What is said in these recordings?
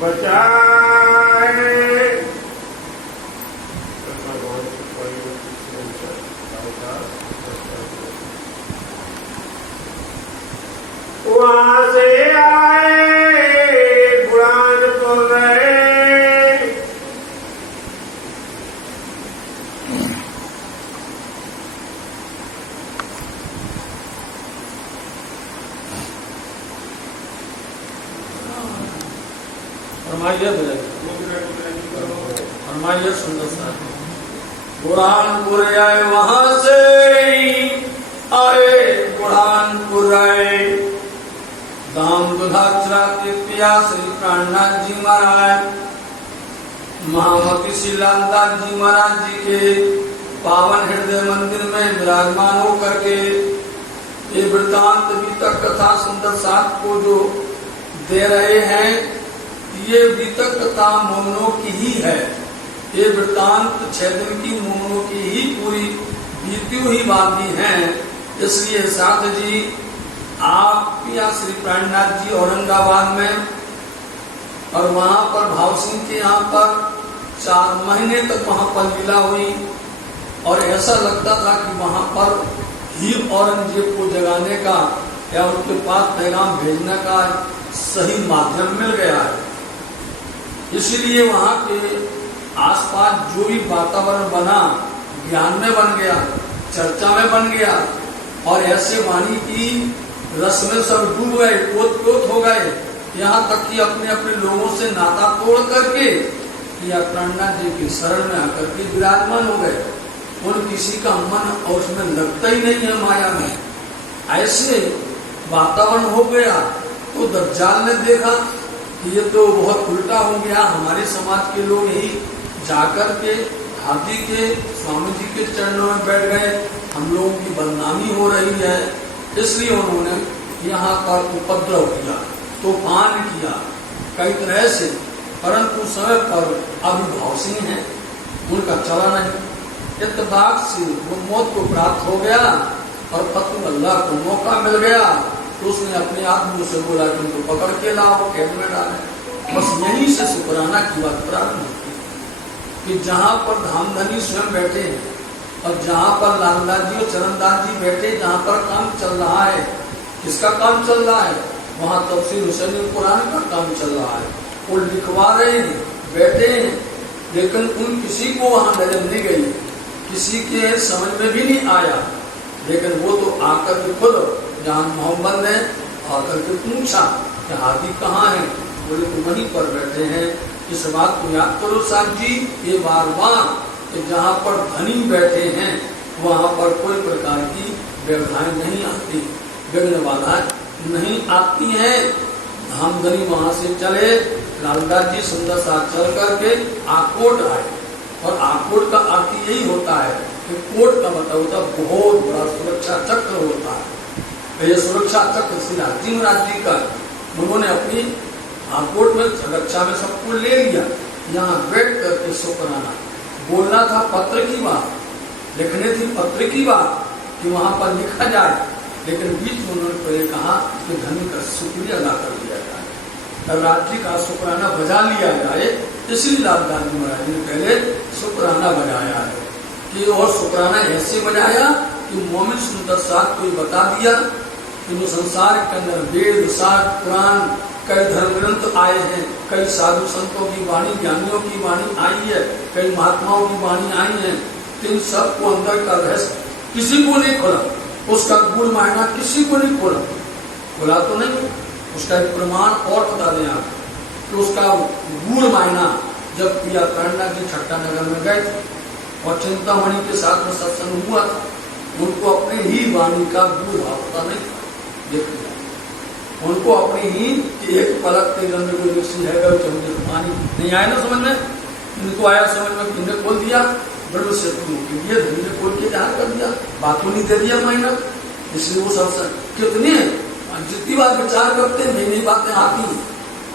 बचाए। वहां से आए बुरहानपुर रहे, फरमाइए सुंदर सा बुरहानपुर आए, वहां से आए बुरहानपुर आए। दाम दुधा चराते पिया श्री प्राणनाथ जी महाराज, महामती श्री लालदास जी महाराज जी के पावन हृदय मंदिर में विराजमान होकर के ये वृत्तांत बीतक कथा सुंदर साथ को जो दे रहे हैं, ये बीतक कथा मोहनों की ही है। ये वृत्तांत 6 दिन की मोहनों की ही पूरी बीती हुई बातें हैं। इसलिए साथ जी आप या श्री प्राणनाथ जी औरंगाबाद में और वहां पर भाव सिंह के यहाँ पर 4 महीने तक वहां पर लीला हुई और ऐसा लगता था कि वहां पर ही औरंगजेब को जगाने का या उनके पास पैगाम भेजने का सही माध्यम मिल गया है। इसीलिए वहां के आसपास जो भी वातावरण बना ज्ञान में बन गया, चर्चा में बन गया और ऐसे वाणी की रस में सब डूब गए, ओत-प्रोत हो गए। यहाँ तक कि अपने अपने लोगों से नाता तोड़ करके या प्राणनाथ जी की शरण में आकर के विराजमान हो गए। उन किसी का मन और उसमें लगता ही नहीं है माया में। ऐसे वातावरण हो गया तो दज्जाल ने देखा कि ये तो बहुत उल्टा हो गया, हमारे समाज के लोग ही जाकर के हाथी के स्वामी जी के चरणों में बैठ गए, हम लोगों की बदनामी हो रही है। इसलिए उन्होंने यहाँ पर उपद्रव किया, तूफान किया कई तरह से, परंतु समय पर अभिभाव सिंह है, उनका चला नहीं। इत्तेफाक से वो मौत को प्राप्त हो गया और फतू अल्लाह को मौका मिल गया तो उसने अपने आदमियों से बोला कि उनको पकड़ के लाओ, कैद में डाले। बस यहीं से शुक्राना की बात प्रारंभ होती है कि जहाँ पर धामधनी स्वयं बैठे हैं और जहाँ पर लालदास जी और चरणदास जी बैठे, जहाँ पर काम चल रहा है, किसका काम चल रहा है? वहाँ तफसीर हुसैनी कुरान का काम चल रहा है। वो लिखवा रहे हैं, बैठे हैं, लेकिन उन किसी को वहाँ नजर नहीं गई, किसी के समझ में भी नहीं आया। लेकिन वो तो आकर के खुद जहाँ मोहम्मद ने आकर के पूछा कि हाथी कहाँ है? बोले तो वहीं पर बैठे हैं। इस बात को याद करो साहब जी, ये बार बार कि जहाँ पर धनी बैठे हैं वहाँ पर कोई प्रकार की व्यवधाएं नहीं आती, विघ्न बाधाएं नहीं आती हैं। धामधनी वहां से चले, लालदास जी सुंदर साथ चल करके आकोट आए और आकोट का अर्थ यही होता है कि कोट का मतलब होता है बहुत बड़ा सुरक्षा चक्र होता है। ये सुरक्षा चक्र श्री हाजी महाराज जी का, उन्होंने अपनी आकोट में रक्षा में सबको ले लिया। यहाँ बैठ करके शुक्राना बोलना था, पत्र की बात लिखने थी, पत्र की बात कि वहां पर लिखा जाए, लेकिन बीच में उन्होंने पहले कहा कि धनी का शुक्रिया अदा कर दिया जाए, राज्य का शुक्राना बजा लिया जाए। इसलिए लालदास जी महाराज ने पहले शुक्राना बजाया है कि, और शुक्राना ऐसे बजाया कि मोमिन सुंदर साथ कोई बता दिया कि संसार के अंदर वेद शास्त्र पुराण कई धर्म ग्रंथ आए हैं, कई साधु संतों की वाणी, ज्ञानियों की वाणी आई है, कई महात्माओं की वाणी आई है। इन सबको अंदर का रहस्य किसी को नहीं खोला, उसका गुण मायना किसी को नहीं खोला तो नहीं। उसका एक प्रमाण और बता दें आप कि उसका गुण मायना जब पिया प्राणनाथ जी छट्टा नगर में गए थे और चिंतामणि के साथ में सत्संग हुआ था, उनको अपने ही वाणी का गुण भाव पता नहीं था। उनको अपनी ही एक पलक के गंध को विकसित है, मुझे पानी नहीं आया ना समझ में, इनको आया समझ में, तुमने खोल दिया ब्रह्म से तुमने खोल के जहाँ कर दिया, बातों नहीं दे दिया मायना। इसलिए वो सब कितने जितनी बार विचार करते हैं नई नई बातें आती हैं।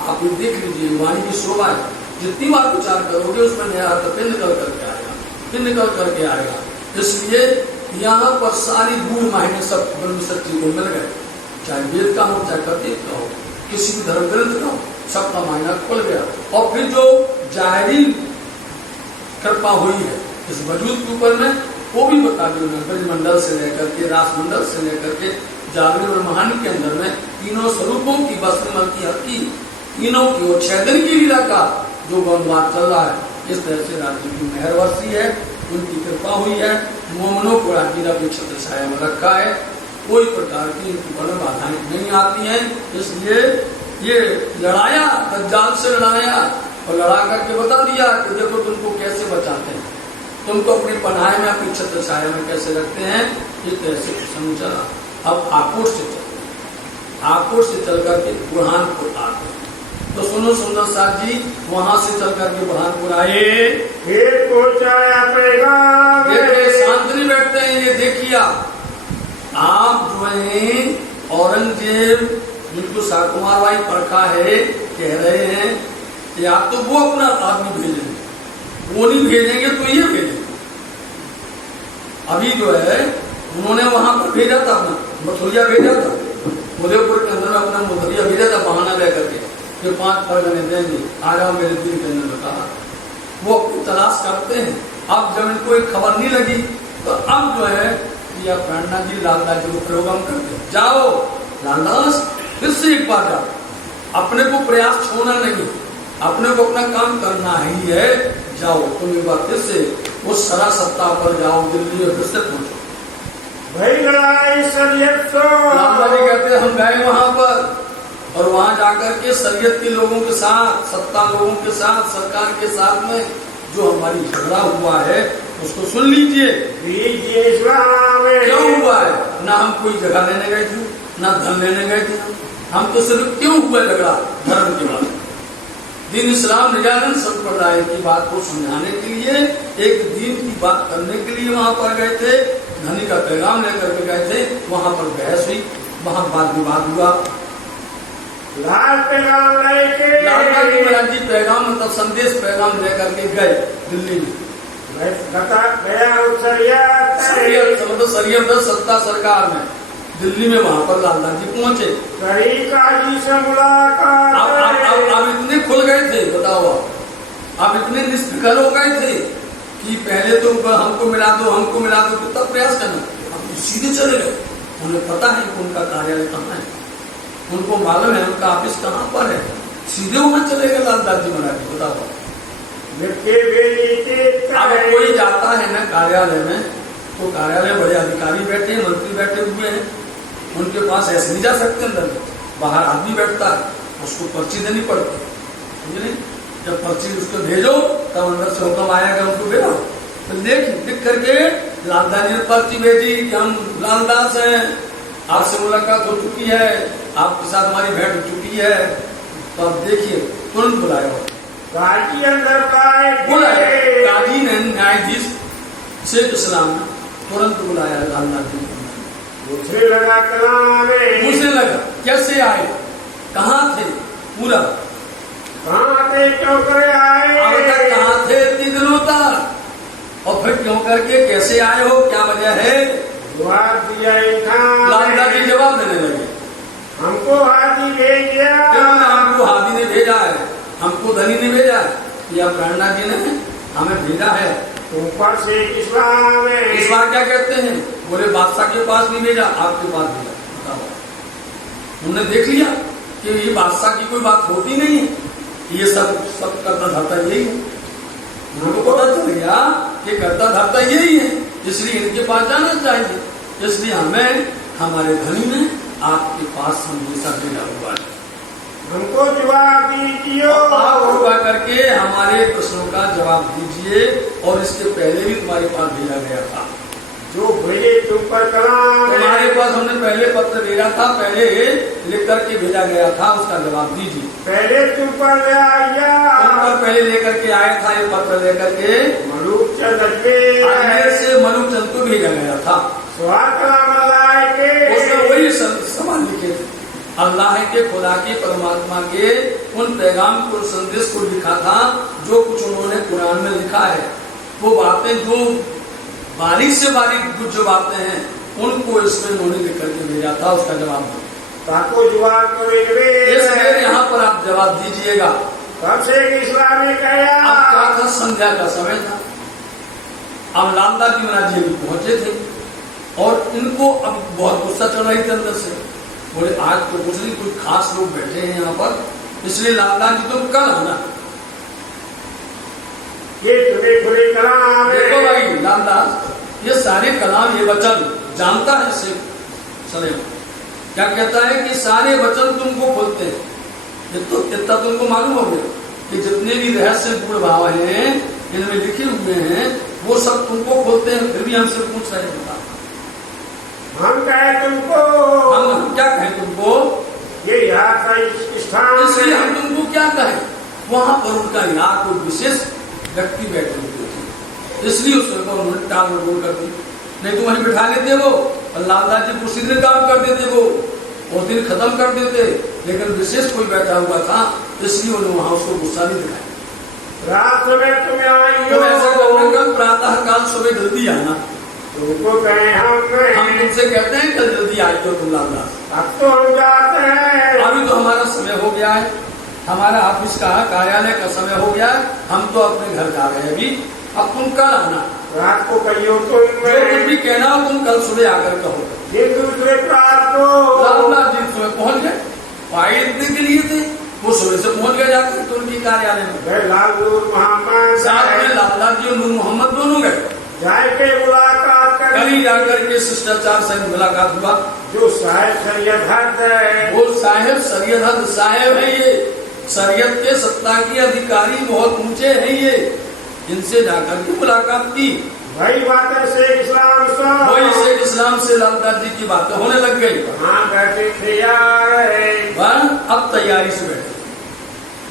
आप ये देख लीजिए वाणी की शोभा है, जितनी बार विचार करोगे उसमें नया अर्थ फिर निकल करके आएगा, फिर निकल करके आएगा। इसलिए यहाँ पर सारी गुण मायने सब ब्रह्म सत्य को मिल गए, चाहे वेद का हो, चाहे कथित का हो, किसी भी धर्म ग्रंथ का हो। सबका मायना खुल गया। और फिर जो जाहिरी कृपा हुई है इस वजूद के ऊपर में, वो भी बता दी उन्होंने। ब्रजमंडल से लेकर के, रासमंडल से लेकर के, जागरण ब्रह्मांड के अंदर में तीनों स्वरूपों की बसमल की हक की, तीनों की और 6 दिन की लीला का जो गौनवाद चल रहा है, इस तरह से राज्य की मेहर वर्षी है, उनकी कृपा हुई है। मोमनों को राज्य के छत्र छाया में रखा है, कोई प्रकार की इनकी बड़ी बाधाएं नहीं आती हैं। इसलिए ये लड़ाया, दज्जाल से लड़ाया और लड़ा करके बता दिया कि देखो तुमको कैसे बचाते हैं, तुमको अपनी पनाह में, अपनी छत्र छाया में कैसे रखते हैं। इस तरह से प्रसंग चला। अब आकोट से चलते हैं, आकोट से चल करके बुरहानपुर आते हैं। तो सुनो सुंदर साथ जी, वहां से चल करके बुरहानपुर आए, फिर पहुंचाया पैगाम। देखिए शांत नहीं बैठते हैं। ये देखिए आप जो है औरंगजेब जिनको शाकुमार भाई परखा है, कह रहे हैं या तो वो अपना आदमी भेजेंगे, वो नहीं भेजेंगे तो ये भेजेंगे। अभी जो है उन्होंने वहां पर भेजा था, अपना मथुरिया भेजा था, उदयपुर के अंदर अपना मथुरिया भेजा था बहाना लेकर के, 5 परगने देंगे, आ जाओ मेरे दिल के अंदर बताया। वो तलाश करते हैं। अब जब इनको एक खबर नहीं लगी तो अब जो है या प्राणनाथ जी लालदास जी को प्रोग्राम करते, जाओ लालदास फिर से एक बार जाओ, अपने को प्रयास छोड़ना नहीं, अपने को अपना काम करना ही है। जाओ तुम एक बार फिर से उस सरा सत्ता पर जाओ, दिल्ली में फिर से पहुंचो। भाई लड़ाई शरीयत तो लालदास जी कहते हम गए वहां पर और वहां जाकर के शरीयत के लोगों के साथ, सत्ता लोगों के साथ, सरकार के साथ में जो हमारी झगड़ा हुआ है उसको सुन लीजिए। क्यों हुआ है? ना हम कोई जगह लेने गए थे, ना धन लेने गए थे, हम तो सिर्फ क्यों हुआ झगड़ा धर्म के बाद। दीन इस्लाम निजानंद संप्रदाय की बात को समझाने के लिए, एक दीन की बात करने के लिए वहां पर गए थे, धनी का पैगाम लेकर के गए थे। वहां पर बहस हुई, वहां वाद विवाद हुआ। लाल पैगाम लेके लालदास जी महाराज जी पैगाम मतलब संदेश पैगाम लेकर के गए दिल्ली में। शरीयत सत्ता सरकार में दिल्ली में, वहां पर लालदास जी पहुंचे। जी से मुलाकात। अब इतने खुल गए थे, बताओ अब इतने निष्फिकर हो गए थे कि पहले तो हमको मिला दो, हमको मिला दो, कितना प्रयास करना, अब सीधे चले गए। उन्हें पता है कि उनका कार्यालय कहाँ है, उनको मालूम है उनका ऑफिस कहाँ पर है, सीधे वहां चले गए लालदास जी महाराज जी। बताओ अब कोई जाता है ना कार्यालय में, तो कार्यालय में बड़े अधिकारी बैठे हैं, मंत्री बैठे हुए हैं, उनके पास ऐसे नहीं जा सकते अंदर, बाहर आदमी बैठता है, उसको पर्ची देनी पड़ती है, समझे? जब पर्ची उसको भेजो तब अंदर से हुक्म आएगा उनको भेजो। तो लिख करके लालदास जी ने पर्ची भेजी कि हम लालदास हैं, आपसे मुलाकात हो चुकी है, आपके साथ हमारी भेंट हो चुकी है। तो अब देखिए तुरंत बुलाया, काजी अंदर बुलाया, काजी ने न्यायाधीश शेख इस्लाम ने तुरंत बुलाया लालदास जी। मुझे लगा मुझे लगा कैसे आए, कहाँ थे, पूरा कहाँ थे, क्यों करे आए, कहाँ थे इतने दिनों तक, और फिर क्यों करके कैसे आए हो, क्या वजह है? जवाब दिया लालदास जी जवाब देने लगे, हमको हादी भेजा, हमको हादी ने भेजा है, हमको धनी ने भेजा है, या प्राणनाथ जी ने हमें भेजा है। ऊपर से इस्लाम है, इस बार क्या कहते हैं, बोले बादशाह के पास नहीं भेजा, आपके पास भेजा। बताओ, उन्होंने देख लिया कि ये बादशाह की कोई बात होती नहीं है, ये सब करता धरता यही है। उनको पता चल गया कि करता धरता यही है, इसलिए इनके पास जाना चाहिए। इसलिए हमें हमारे धनी ने आपके पास संदेशा भेजा हुआ है, हमको जवाब दीजिए, आप कृपा करके हमारे प्रश्नों का जवाब दीजिए। और इसके पहले भी तुम्हारे पास भेजा गया था, जो भेजे तुम पर कलाम, तुम्हारे पास हमने पहले पत्र भेजा था, पहले लिख करके भेजा गया था, उसका जवाब दीजिए। पहले तुम पर पहले लेकर के आया था ये पत्र लेकर के, मलूक चंद से मलूक चंद को भेजा गया था। उसमें वही सवाल लिखे थे, अल्लाह के, खुदा के, परमात्मा के उन पैगाम को, संदेश को लिखा था जो कुछ उन्होंने कुरान में लिखा है। वो बातें जो बारीक से बारीक जो बातें हैं उनको इसमें उन्होंने लिख करके भेजा था, उसका जवाब दो। ताको जवाब करेंगे। इसलिए यहाँ पर आप जवाब दीजिएगा। तब शेख इस्लाम ने अब कहा, क्या था, संध्या का समय था। अब लालदास जी महाराज जी अभी पहुंचे थे और इनको अब बहुत गुस्सा चल रही थी अंदर से। बोले आज तो कुछ नहीं, कुछ खास लोग बैठे हैं यहाँ पर, इसलिए लालदास जी तुम कल आना। ये तुम्हें खुले कलाम है। देखो भाई लालदास, ये सारे कलाम, ये वचन जानता है शेख सलेम। क्या कहता है कि सारे वचन तुमको खोलते हैं। ये तो इतना तुमको मालूम हो गया कि जितने भी रहस्यपूर्ण भाव हैं इनमें लिखे हुए हैं वो सब तुमको खोलते हैं, फिर भी हमसे पूछ रहे हैं। हम कहे तुमको, हम क्या कहें तुमको, ये यहाँ का स्थान इसलिए है। हम तुमको क्या कहें। वहां पर उनका यहाँ कोई विशेष व्यक्ति बैठे हुए थे, इसलिए उसको उन्होंने टाल मटोल कर दी। नहीं तो वहीं बिठा लेते वो और लालदास जी उसी दिन काम कर देते, वो दिन खत्म कर देते। लेकिन विशेष कोई बैठा हुआ था, इसलिए उन्होंने वहां उसको गुस्सा नहीं दिखाया। रात में तुम्हें आई तो ऐसा करना, कल प्रातः काल सुबह जल्दी आना। तुमको कहे हम तुमसे कहते हैं कल जल्दी आई तो तुम लालदास। अब तो हम जाते हैं। अभी तो हमारा समय हो गया है, हमारा ऑफिस का कार्यालय का समय हो गया है, हम तो अपने घर जा रहे हैं अभी। अब तुम कल आना। रात को कहियो तो जो कुछ भी कहना हो तुम कल सुबह आकर कहो। ये दूसरे प्रात को लालदास जी सुबह पहुंच गए, फाइल के लिए थे, वो सुबह से पहुंच गए जाकर तो उनकी कार्यालय में। लाल नूर मोहम्मद साथ में लालदास जी और नूर मोहम्मद दोनों गए। जाए के मुलाकात कर, कहीं जाकर के शिष्टाचार से मुलाकात हुआ। जो साहेब शरीयत हद है, वो साहेब शरीयत हद साहेब है, ये शरीयत के सत्ता के अधिकारी बहुत ऊंचे हैं ये। इनसे जाकर के मुलाकात की। वही बातें शेख इस्लाम वही शेख इस्लाम से लालदास जी की बातें होने लग गई। हाँ बैठे थे यार, अब तैयारी से बैठे।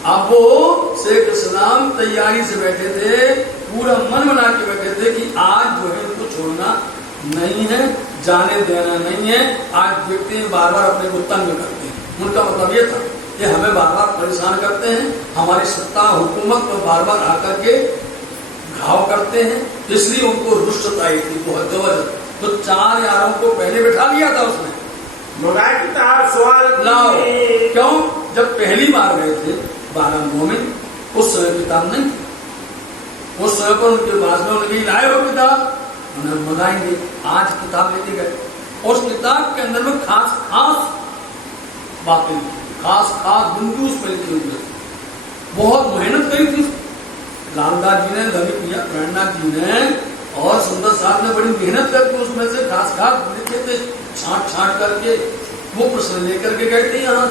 अब वो शेख इस्लाम तैयारी से बैठे थे, पूरा मन बना के बैठे थे कि आज जो है इनको छोड़ना नहीं है, जाने देना नहीं है। आज देखते हैं बार बार अपने को तंग करते हैं। उनका मतलब ये था कि हमें बार बार परेशान करते हैं, हमारी सत्ता हुकूमत पर बार बार आकर के घाव करते हैं, इसलिए उनको रुष्टता आई थी बहुत जबरदस्त। तो 4 यारों को पहले बैठा लिया था उसने। मगा किताब सवाल लाओ, क्यों? जब पहली बार गए थे 12 मोमिन, उस समय किताब नहीं थी। उस समय पर उनके पास में उनकी लाए हो किताब, उन्हें मंगाएंगे। आज किताब लेके गए, और उस किताब के अंदर में खास खास बातें, खास खास बिंदु उस पर लिखे हुए। बहुत मेहनत करी थी लालदास जी ने, धनी प्रिया प्रेरणानाथ जी ने और सुंदर साहब ने बड़ी मेहनत करके उसमें से खास खास लिखे थे, छांट छांट करके वो प्रश्न लेकर के गए थे यहाँ।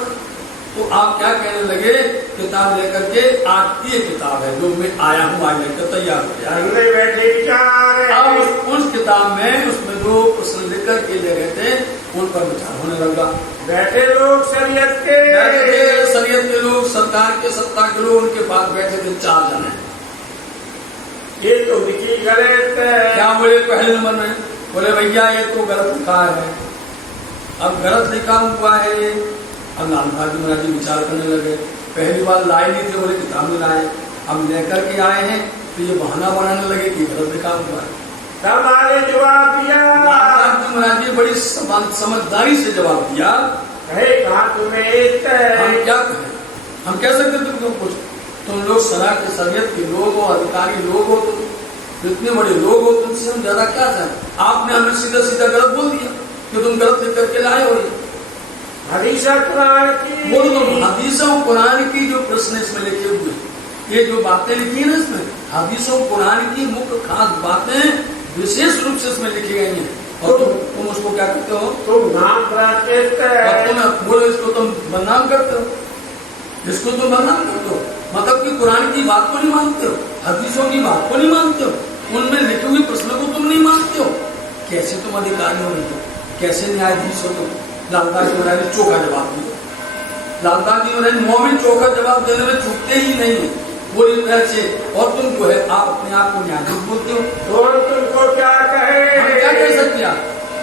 तो आप क्या कहने लगे, किताब लेकर के आज ये किताब है जो मैं आया हूँ, आज लेकर तैयार हो गया। बैठे विचार, अब उस किताब में उसमें जो प्रश्न लिख करके ले गए थे उन पर विचार होने लगा। बैठे लोग शरीयत के, शरीयत के लोग, सरकार के सत्ता के लोग, उनके पास बैठे थे 4 जने। ये तो लिखी गलत है। क्या बोले पहले नंबर में? बोले भैया ये तो गलत लिखा है। अब गलत लिखा हुआ है ये। अब लालदास जी महाराज जी विचार करने लगे। पहली बार लाए नहीं थे, बोले किताब में लाए, अब लेकर के आए हैं तो ये बहाना बनाने लगे कि गलत लिखा हुआ है। तब आगे जवाब दिया, लालदास जी महाराज जी बड़ी समझदारी से जवाब दिया, कहा तुम्हें हम क्या कहें, हम कह सकते तुमको कुछ, तुम लोग सरा के शरीयत के लोग हो, अधिकारी लोग हो, तुम इतने बड़े लोग हो, तुमसे हम ज्यादा क्या चाहें। आपने हमें सीधा सीधा गलत बोल दिया कि तुम गलत लिख करके लाए हो। हदीस कुरान की, बोलो तुम हदीसों कुरान की जो प्रश्न इसमें लिखे हुए, ये जो बातें लिखी है ना इसमें, हदीसों कुरान की मुख्य खास बातें विशेष रूप से इसमें लिखी गई हैं। और तुम उसको क्या करते हो, तुम नाम तुम बोलो इसको तुम बदनाम करते हो, इसको तुम बदनाम करते हो। मतलब कि कुरान की बात को नहीं मानते हो, हदीसों की बात को नहीं मानते हो, उनमें लिखे हुए प्रश्नों को तुम नहीं मानते हो। कैसे तुम अधिकारी हो, कैसे न्यायाधीश हो तुम? लालदास जी महाराज ने चोखा जवाब दिया। लालदास जी महाराज मोमिन चोखा जवाब देने में चूकते ही नहीं है। बोली कैसे, और तुम जो है आप अपने आप को न्यायाधीश बोलते हो, तो तुमको क्या कहे? हम क्या कह सकते हैं?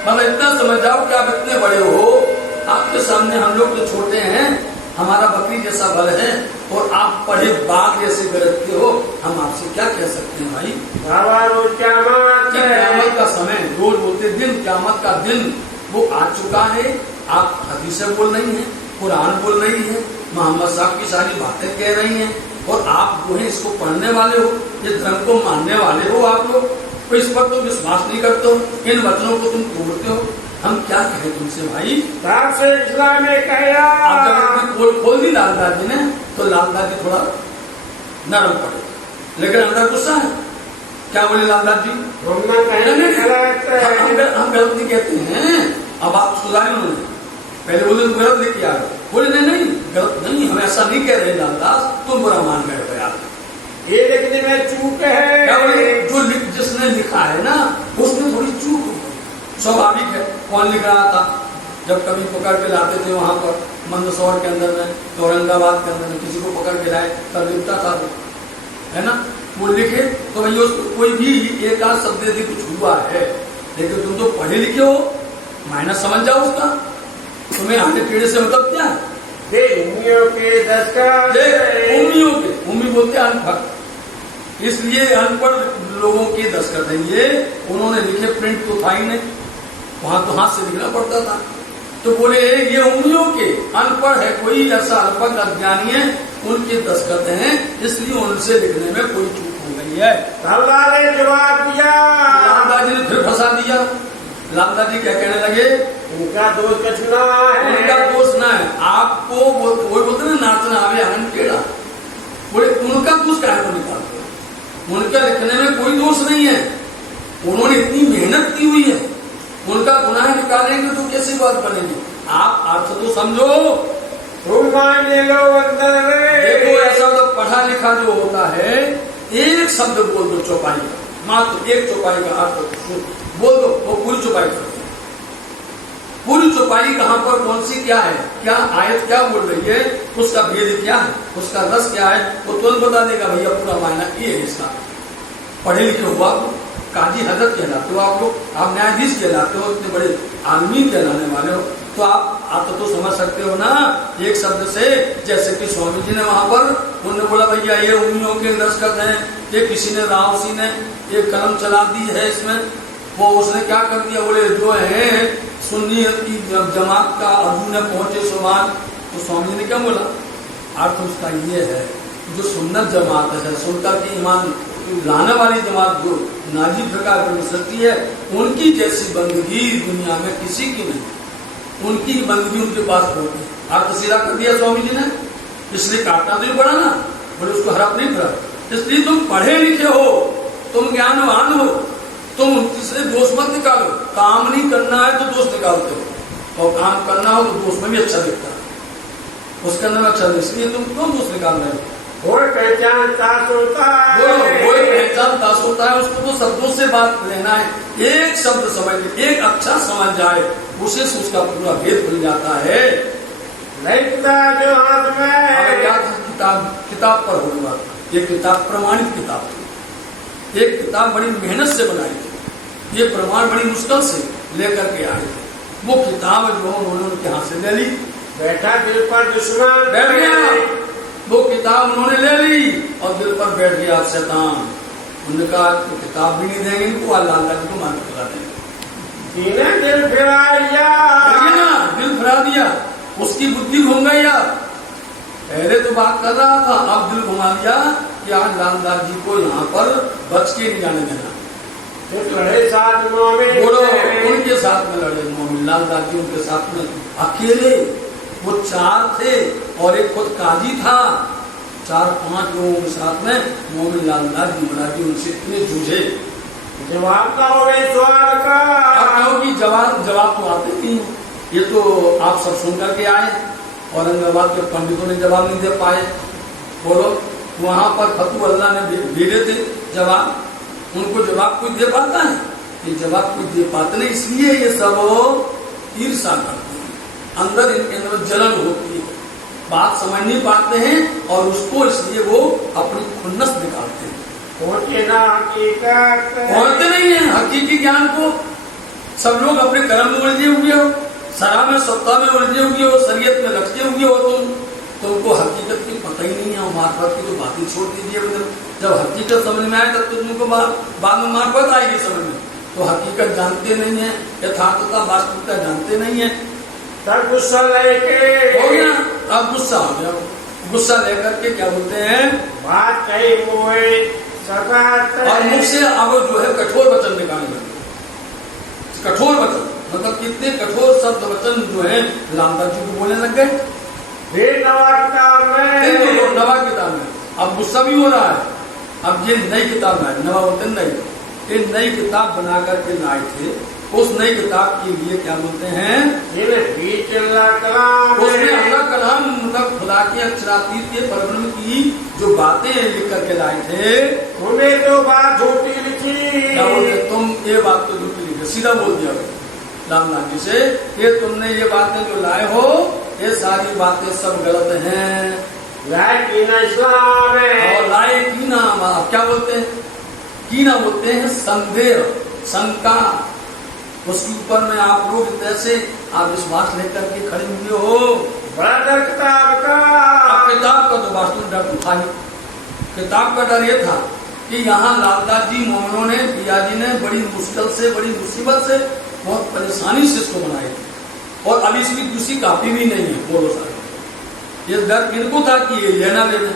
मतलब इतना समझ जाओ कि आप इतने बड़े हो, आपके सामने हम लोग तो छोटे हैं, हमारा बकरी जैसा बल है, और आप पढ़े बाघ जैसे गरजते हो, हम आपसे क्या कह सकते हैं भाई? रोज क्यामत का समय, रोज बोलते दिन, क्यामत का दिन वो आ चुका है। आप हदीसें बोल रही हैं, कुरान बोल रही है, मोहम्मद साहब की सारी बातें कह रही हैं, और आप जो है इसको पढ़ने वाले हो, ये धर्म को मानने वाले हो आप लोग, तो इस पर तुम विश्वास नहीं करते हो, इन वचनों को तुम तोड़ते हो। हम क्या कहें तुमसे भाई? से इस्लाम में कहा आप जब पोल खोल दी लालदास जी ने, तो लालदास जी थोड़ा नरम पड़े, लेकिन अंदर गुस्सा है। क्या बोले लालदास जी? हम गलत नहीं कहते हैं, अब आप सुधारे उन्होंने, पहले बोले तुम गलत लेके आ गए, बोले नहीं गलत नहीं, हम ऐसा नहीं कह रहे लालदास, तुम बुरा मान गए हो यार, ये लिखने में चूक है। क्या बोले? जो जिसने लिखा है ना उसमें थोड़ी चूक हो, स्वाभाविक है। कौन लिख रहा था? जब कभी पकड़ के लाते थे वहां पर मंदसौर के अंदर में, औरंगाबाद के अंदर में, किसी को पकड़ के लाए तब लिखता था वो, है ना, वो लिखे तो भैया उसको कोई भी एक आध शब्द यदि कुछ हुआ है, लेकिन तुम तो पढ़े लिखे हो, माइनस समझ जाओ उसका, तुम्हें आगे टेढ़े से मतलब क्या है? उम्मियों के दस्तखत, उम्मियों के, उम्मी बोलते हैं अनपढ़, इसलिए अनपढ़ लोगों के दस्तखत है ये, उन्होंने लिखे, प्रिंट तो था ही नहीं, वहां तो हाथ से लिखना पड़ता था, तो बोले ये उम्मियों के, अनपढ़ है कोई, ऐसा अल्पज्ञ अज्ञानी है, उनके दस्तखत हैं, इसलिए उनसे लिखने में कोई चूक हो गई है। अल्लाह ने जवाब दिया, लालदास जी ने फिर फंसा दिया। लालदास जी क्या कहने लगे? उनका दोष कुछ ना है, उनका दोष ना है, आपको वो बोलते ना नाचना आवे आंगन टेढ़ा, बोले उनका दोष क्या है निकालते, उनका लिखने में कोई दोष नहीं है, उन्होंने इतनी मेहनत की हुई है, उनका गुनाह निकालेंगे तो कैसी बात बनेगी? आप अर्थ तो समझो, मान ले लो अंदर। देखो ऐसा तो पढ़ा लिखा जो होता है, एक शब्द बोल दो चौपाई का, मात्र एक चौपाई का अर्थ बोल दो, वो पूरी चौपाई करते हैं। पूरी चौपाई कहाँ पर कौन सी क्या है, क्या आयत क्या बोल रही है, उसका भेद क्या है, उसका रस क्या है, वो तुरंत बता देगा भैया पूरा मायना ये है इसका। पढ़े लिखे हो आप, काजी हजरत कहलाते हो आप लोग, आप न्यायाधीश कहलाते हो, इतने बड़े आदमी कहलाने वाले हो, तो आप तो समझ सकते हो ना एक शब्द से। जैसे कि स्वामी जी ने वहां पर उन्होंने बोला भैया ये उम्मियों के दस्तखत हैं, ये किसी ने रावसी ने एक कलम चला दी है इसमें, वो उसने क्या कर दिया, बोले जो है सुन्नी की जमात का अर्जुन ने पहुंचे सुमान, तो स्वामी जी ने क्या बोला? अर्थ उसका ये है, जो सुन्नत जमात है, सुनकर की ईमान लाने वाली जमात जो नाजी प्रकार की सृष्टि है, उनकी जैसी बंदगी दुनिया में किसी की नहीं, उनकी बंदगी उनके पास होती। आप तो सीधा कर दिया स्वामी जी ने, इसलिए काटना तो ही पड़ा ना, बोले उसको हड़प नहीं पड़ा। इसलिए तुम पढ़े लिखे हो, तुम ज्ञानवान हो, तुम तीसरे दोष मत निकालो। काम नहीं करना है तो दोष निकालते हो, और काम करना हो तो दोष में भी अच्छा दिखता है, उसके अंदर अच्छा नहीं, इसलिए तुम क्यों दोष निकाल रहे हो? कोई पहचान ताश होता है, कोई पहचान ताश होता है, उसको तो शब्दों से बात लेना है, एक शब्द समझ, एक अक्षर समझ जाए, उसे से उसका पूरा भेद खुल जाता है। लिखता जो हाथ में, क्या किताब पर होगा, ये किताब प्रमाणित किताब थी, एक किताब बड़ी मेहनत से बनाई थी, ये प्रमाण बड़ी मुश्किल से लेकर के आए थे, वो किताब जो उन्होंने उनके हाथ से ले ली, बैठा दिल पर दुश्मन बैठ गया, वो किताब उन्होंने ले ली और दिल पर बैठ गया शैतान। उन्होंने कहा तो किताब भी नहीं देंगे इनको, अल्लाह को मान के खिला देंगे, दिल फिरा दिया, दिल फिरा दिया, उसकी बुद्धि घूम गई। यार पहले तो बात कर रहा था, अब दिल घुमा दिया कि आज लालदास जी को यहाँ पर बच के नहीं जाने देना। लड़े साथ मोमिन, बोलो उनके साथ में लड़े मोमिन, लालदास जी उनके साथ में अकेले, वो चार थे और एक खुद काजी था, 4-5 लोगों के साथ में मोमिन लालदास जी महाराज जी उनसे इतने जूझे। जवाब का हो गए सवाल का, क्योंकि जवाब तो आते नहीं, ये तो आप सब सुन करके आए, औरंगाबाद के पंडितों ने जवाब नहीं दे पाए। बोलो वहां पर फतू अल्लाह ने भेजे थे जवाब, उनको जवाब कोई दे पाता है? ये जवाब कोई दे पाते नहीं, इसलिए ये सब ईर्षा करते हैं, अंदर इनके अंदर जलन होती है, बात समझ नहीं पाते हैं और उसको इसलिए वो अपनी खुन्नस निकालते हैं, पहुंचे ना हकीकत, पहुंचते नहीं है हकीकी ज्ञान को। सब लोग अपने कर्म में उलझे हुए हो, सरा में सत्ता में उलझे हुए हो, शरीयत में लटके हुए हो, तुमको हकीकत की पता ही नहीं है, और मार्फत की तो बात ही छोड़ दीजिए। जब हकीकत समझ में आए तब तो तुमको बाद में मार्फत आएगी समझ में, तो हकीकत जानते नहीं है, यथार्थता वास्तविकता जानते नहीं है, तब गुस्सा लेके हो गया, अब गुस्सा हो गया। गुस्सा लेकर के क्या बोलते हैं, बात कही मोए सकात और मुख से अब जो है कठोर वचन निकालने लगे। कठोर वचन मतलब कितने कठोर शब्द वचन जो है रामदास जी को बोलने लग गए। फिर नवा किताब में नवा किताब में अब गुस्सा भी हो रहा है। अब ये नई किताब है, नवा होते नई, ये नई किताब बना करके लाए थे। उस नई किताब के लिए क्या बोलते हैं, उसमें अल्लाह कलाम मतलब खुदा के अक्षरातीत के परब्रह्म की जो बातें लिख करके लाए थे, उन्हें तो बात झूठी लिखी। क्या बोलते, तुम ये बात तो झूठी लिखी, सीधा बोल दिया रामनाथ जी से कि तुमने ये बातें जो लाए हो ये सारी बातें सब गलत हैं। इस्लाम है और लाए की नाम क्या बोलते हैं, की ना बोलते हैं संदेह शंका, उसके ऊपर में आप लोग जैसे आप विश्वास लेकर के खड़े हुए हो। बड़ा डर किताब का। किताब का तो वास्तव डर था ही। किताब का डर ये था कि यहाँ लालदास जी मोहनों ने पिया जी ने बड़ी मुश्किल से बड़ी मुसीबत से बहुत परेशानी से इसको बनाई थी, और अभी इसकी दूसरी कापी भी नहीं है। बोलो सारे ये डर इनको था कि ये लेना लेना,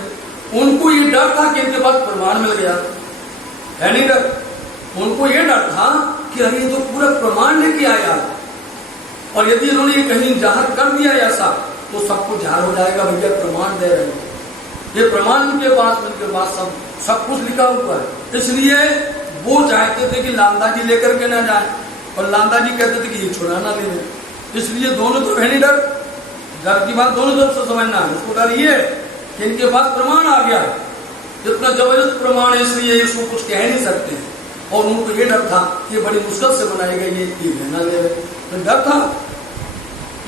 उनको ये डर था कि इनके पास प्रमाण मिल गया, है नहीं डर। उनको ये डर था कि अरे ये तो पूरा प्रमाण लेके आया, और यदि इन्होंने ये कहीं जाहिर कर दिया ऐसा तो सबको जाहिर हो जाएगा भैया प्रमाण दे रहे हैं। ये प्रमाण उनके पास सब कुछ लिखा हुआ है। इसलिए वो चाहते थे कि लालदास जी लेकर के ना जाए, और लालदास जी कहते थे कि ये छुड़ाना ले लें। इसलिए दोनों तो है नहीं डर, डर की बात दोनों तरफ से समझना है। उसको डर ये कि इनके पास प्रमाण आ गया, इतना जबरदस्त प्रमाण है, इसलिए इसको कुछ कह नहीं सकते। और उनको ये डर था कि बड़ी मुश्किल से बनाई गई ये लेना ले रहे, तो डर था।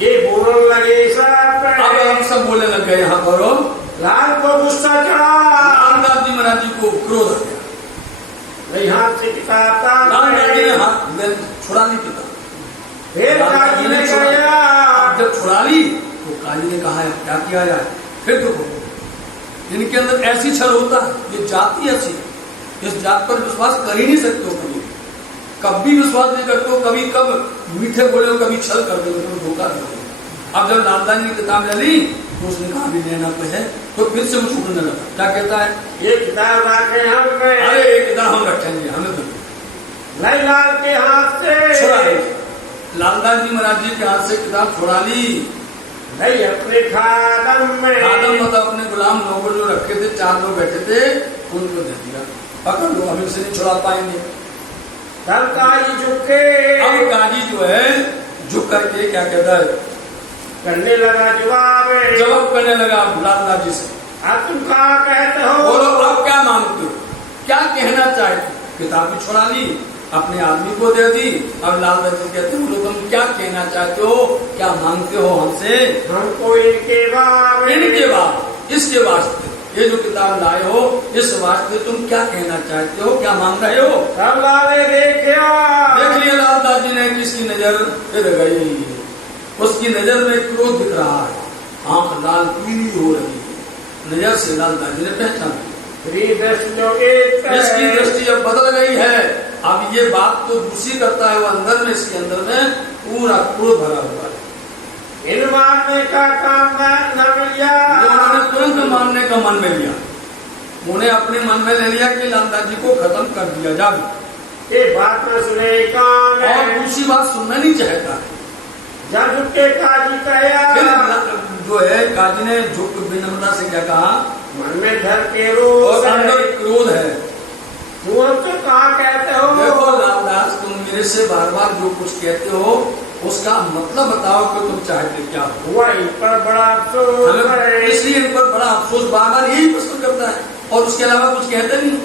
ये बोलने लगे सब, अब हम सब बोलने लग गए यहाँ पर। लाल को गुस्सा चढ़ा, रामदास जी महाराज जी को क्रोध आ गया। हाथ से किताब रामदास जी ने हाथ छुड़ा ली किताब। फिर काजी ने कहा, जब छुड़ा ली तो काजी ने कहा क्या किया जाए। फिर तो इनके अंदर ऐसी छल होता है, ये जाति ऐसी, इस जात पर विश्वास कर ही नहीं सकते हो, कभी विश्वास नहीं करते हो, कभी कब मीठे बोले हो, कभी छल कर दो, धोखा दे दो। अब जब रामदास जी ने किताब ले ली तो उसने कहा भी लेना पे है, तो फिर से वो छूटने लगा। क्या कहता है, ये किताब रखे हम, अरे ये किताब हम रखेंगे, हमें तो नहीं लाल के हाथ से छुड़ा ली। लालदास जी महाराज जी के हाथ से किताब छुड़ा ली, नहीं अपने खादम में, खादम मतलब अपने गुलाम नौकर जो रखे थे, 4 लोग बैठे थे, उनको दे दिया, पकड़ लो, हम इनसे नहीं छुड़ा पाएंगे। तब काजी झुके, अब काजी जो है झुक करके क्या कहता है, करने लगा जवाब करने लगा लालदास जी से। अब तुम कहा कहते हो, बोलो अब क्या मांगते हो, क्या कहना चाहते। किताब भी छुड़ा ली, अपने आदमी को दे दी। अब लालदास जी कहते बोलो तुम क्या कहना चाहते हो, क्या मांगते हो हमसे। हमको इनके बाद इसके वास्ते ये जो किताब लाए हो, इस वास्ते तुम क्या कहना चाहते हो, क्या मांग रहे हो। सब लाले देख लिया लालदास जी ने, किसकी नजर फिर गई, उसकी नजर में क्रोध दिख रहा है, आंख लाल पीली हो रही है, नजर से लालदास जी ने पहचान इसकी दृष्टि अब बदल गई है। अब ये बात तो दूसरी करता है, वो अंदर में, इसके अंदर में पूरा क्रोध भरा हुआ है। इन मानने का काम न मिला, उन्होंने तुरंत मानने का मन में लिया, उन्हें अपने मन में ले लिया कि लालदास जी को खत्म कर दिया जाए। ये बात न सुने काम है, और दूसरी बात सुनना नहीं चाहता है। जब झुक के काजी कहा, फिर जो है काजी ने झुक विनम्रता से क्या कहा, मन में डर के रोष और अंदर क्रोध है, तुम हमसे कहा कहते हो। देखो लालदास, तुम मेरे से बार बार जो कुछ कहते हो उसका मतलब बताओ कि तुम चाहते क्या हो। हुआ इन पर बड़ा अफसोस है, इसलिए इन पर बड़ा अफसोस, बार बार यही प्रश्न करता है, और उसके अलावा कुछ कहते नहीं।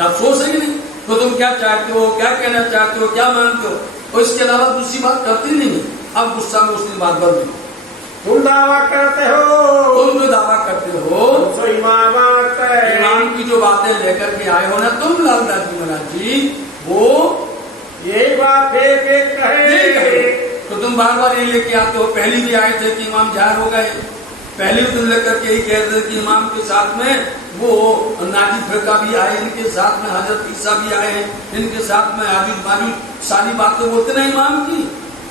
अफसोस है कि नहीं, तो तुम क्या चाहते हो, क्या कहना चाहते हो, क्या मानते हो, और इसके अलावा दूसरी बात करती नहीं। अब गुस्सा में उसने बात बदल दी, तुम दावा करते हो, तुम जो दावा करते हो तो ईमान की जो बातें लेकर के आए हो ना तुम लालदास जी महाराज जी, वो यही बात एक कहे, तो तुम बार बार ये लेके आते हो। पहले भी आए थे कि इमाम जाहिर हो गए, पहले भी तुम लेकर के यही कहते थे कि इमाम के साथ में वो नाजी फिरका भी आए, इनके साथ में हजरत ईसा भी आए, इनके साथ में आजूज माजूज सारी बातें बोलते ना इमाम की।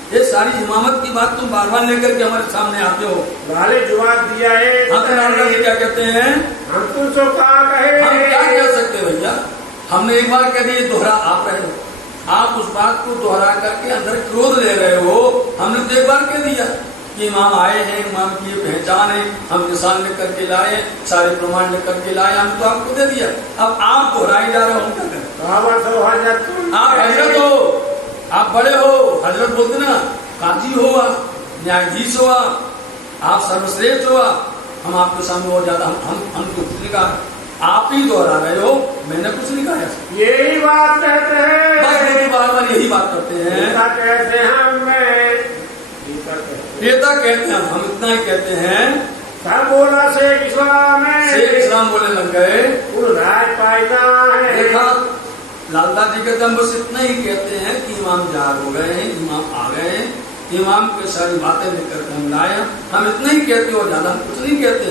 ये सारी इमामत की बात तुम बार बार लेकर के हमारे सामने आते हो। लाले जवाब दिया है। हम रामदास जी क्या कहते हैं? हम तुमसे कहा कहे, हम क्या कह सकते भैया? हमने एक बार कह दिया, दोहरा आप रहे हो, आप उस बात को दोहरा करके अंदर क्रोध ले रहे हो। हमने तो एक बार कह दिया कि इमाम आए हैं, इमाम की ये पहचान है, हम निशान लेकर के लाए, सारे प्रमाण लेकर के लाए, हम तो आपको दे दिया। अब आप दोहराई जा रहे हो, हम क्या करें? आप हजरत हो, आप बड़े हो, हजरत बोलते ना, काजी हो, न्यायाधीश हो, आप सर्वश्रेष्ठ हो। हम आपके सामने और ज्यादा हम कुछ नहीं कहा, आप ही दोहरा रहे हो, मैंने कुछ नहीं कहा। यही बात कहते हैं, बस बार बार यही बात करते हैं। कहते हैं पिता कहते हैं, हम इतना ही कहते हैं। सब बोला शेख इस्लाम बोलने लग गए, राज पायदा है। देखा, लालदास जी कहते हैं बस इतना ही कहते हैं कि इमाम जाग हो गए हैं, इमाम आ गए हैं, इमाम की सारी बातें लेकर के हम लाए, हम इतना ही कहते हो, ज्यादा हम कुछ नहीं कहते।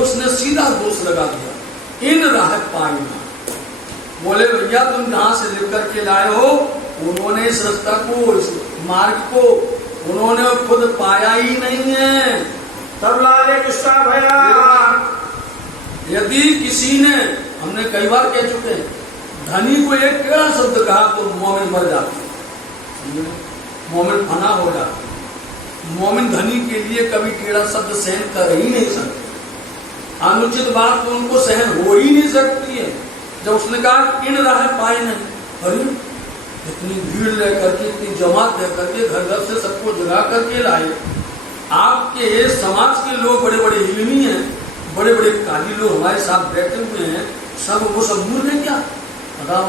उसने सीधा दोष लगा दिया, इन राह पाइना। बोले भैया तुम कहाँ से लेकर के लाए हो? उन्होंने इस रास्ता को, इस मार्ग को उन्होंने खुद पाया ही नहीं है। तब लाले गुस्सा भया। यदि किसी ने, हमने कई बार कह चुके हैं, धनी को एक टेढ़ा शब्द कहा तो मोमिन मर जाते, मोमिन फना हो जाते। मोमिन धनी के लिए कभी टेढ़ा शब्द सहन कर ही नहीं सकते, अनुचित बात तो उनको सहन हो ही नहीं सकती है। जब उसने कहा इन राह पाए नहीं, अरे इतनी भीड़ लेकर के, इतनी जमात लेकर के, घर घर से सबको जगा करके लाए। आपके समाज के लोग बड़े बड़े इल्मी हैं, बड़े बड़े काजी लोग हमारे साथ बैठे हुए हैं, वो सब मूर्ख है क्या? बताओ,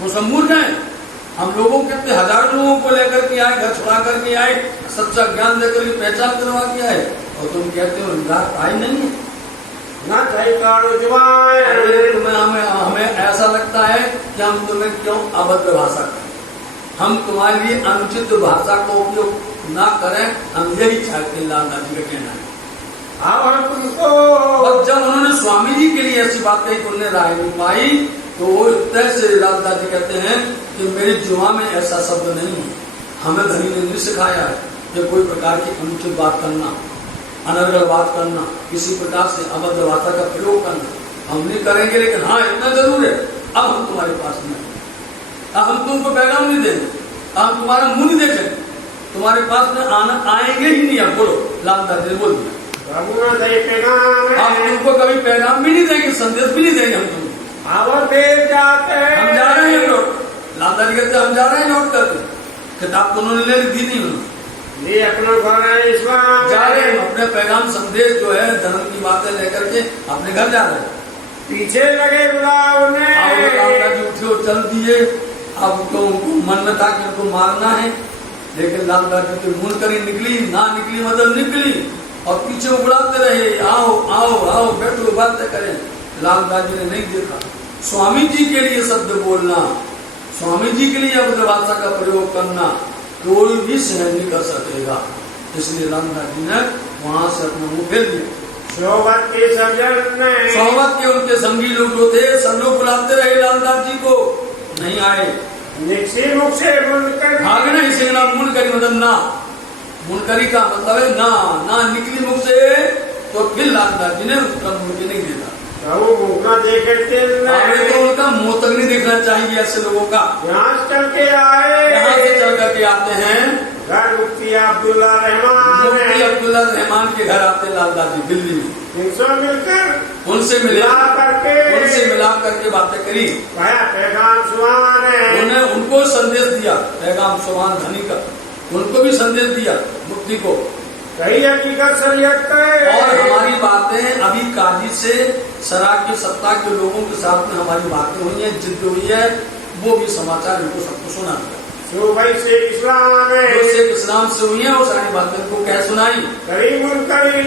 वो सब मूर्ख है। हम लोगों के कितने हजार लोगों को लेकर के आए, घर छुड़ा करके आए, सच्चा ज्ञान देकर के पहचान करवा के आए, और तुम कहते हो रात पाई नहीं है ना। हमें ऐसा लगता है कि हम तुम्हें क्यों अभद्र भाषा करें, हम तुम्हारे लिए अनुचित भाषा का उपयोग ना करें, हम यही चाहते हैं। लालदास जी का कहना है। अब तुमको जब उन्होंने स्वामी जी के लिए ऐसी बात कही, उन्होंने राय नहीं पाई, तो वो इतने से लालदास जी कहते हैं कि मेरी जुआ में ऐसा शब्द नहीं है, हमें धनी ने नहीं सिखाया है कि कोई प्रकार की अनुचित बात करना, अनर्गल बात करना, किसी प्रकार से अभद्र भाषा का प्रयोग करना हम नहीं करेंगे। लेकिन हाँ इतना जरूर है, अब हम तुम्हारे पास नहीं, अब हम तुमको पैगाम नहीं देंगे, हम तुम्हारा मुंह नहीं देखेंगे, तुम्हारे पास में आना आएंगे ही नहीं। अब बोलो, लालदास जी बोल दिया, हम तुमको कभी पैगाम भी नहीं देंगे, संदेश भी नहीं देंगे हम तुमको। जाते हैं, हम जा रहे हैं लौट। लालदास जी कहते हम जा रहे हैं लौट करके, किताब तो उन्होंने ले दी नहीं, उन्होंने ये अपना घर है, इस्लाम जा रहे हैं, अपने पैगाम संदेश जो है धर्म की बातें लेकर के अपने घर जा रहे हैं। पीछे लगे बुलाने, लालदास जी उठे और चल दिए। अब तो उनको मन में था कि उनको मारना है, लेकिन लालदास जी की मुनकरी निकली, ना निकली मतलब निकली, और पीछे बुलाते रहे, आओ आओ आओ बैठो बातें करें। लालदास जी ने नहीं देखा। स्वामी जी के लिए शब्द बोलना, स्वामी जी के लिए अभद्र भाषा का प्रयोग करना कोई भी सहन नहीं कर सकेगा, इसलिए लालदास जी ने वहां से अपना मुंह फेर दिया। सोबत के उनके संगी लोग जो थे, सब लोग बुलाते रहे लालदास जी को, नहीं आए। मुख से भागना इसे ना, मुनकरी मतलब ना, मुनकरी का मतलब है ना, ना निकली मुख से, तो फिर लालदास जी ने उसका मुंह नहीं देखा। हमें तो उनका मुंह तक नहीं देखना चाहिए ऐसे लोगों का। यहाँ चल के आए, यहाँ से चल करके आते हैं, घर मुफ्ती अब्दुल्ला रहमान के घर आते लालदास जी दिल्ली में, उनसे मिला करके बातें करी, पैगाम सुभान है, उन्हें उनको संदेश दिया, पैगाम सुभान धनी का, उनको भी संदेश दिया मुफ्ती को, कही हकीकत शरीयत और हमारी बातें अभी काजी से शराब के सत्ता के लोगों के साथ में हमारी बातें हुई हैं, जिद हुई है, वो भी समाचार इनको सबको सुना दिया। शेख इस्लाम से हुई है, वो सारी बातें इनको कह सुनाई,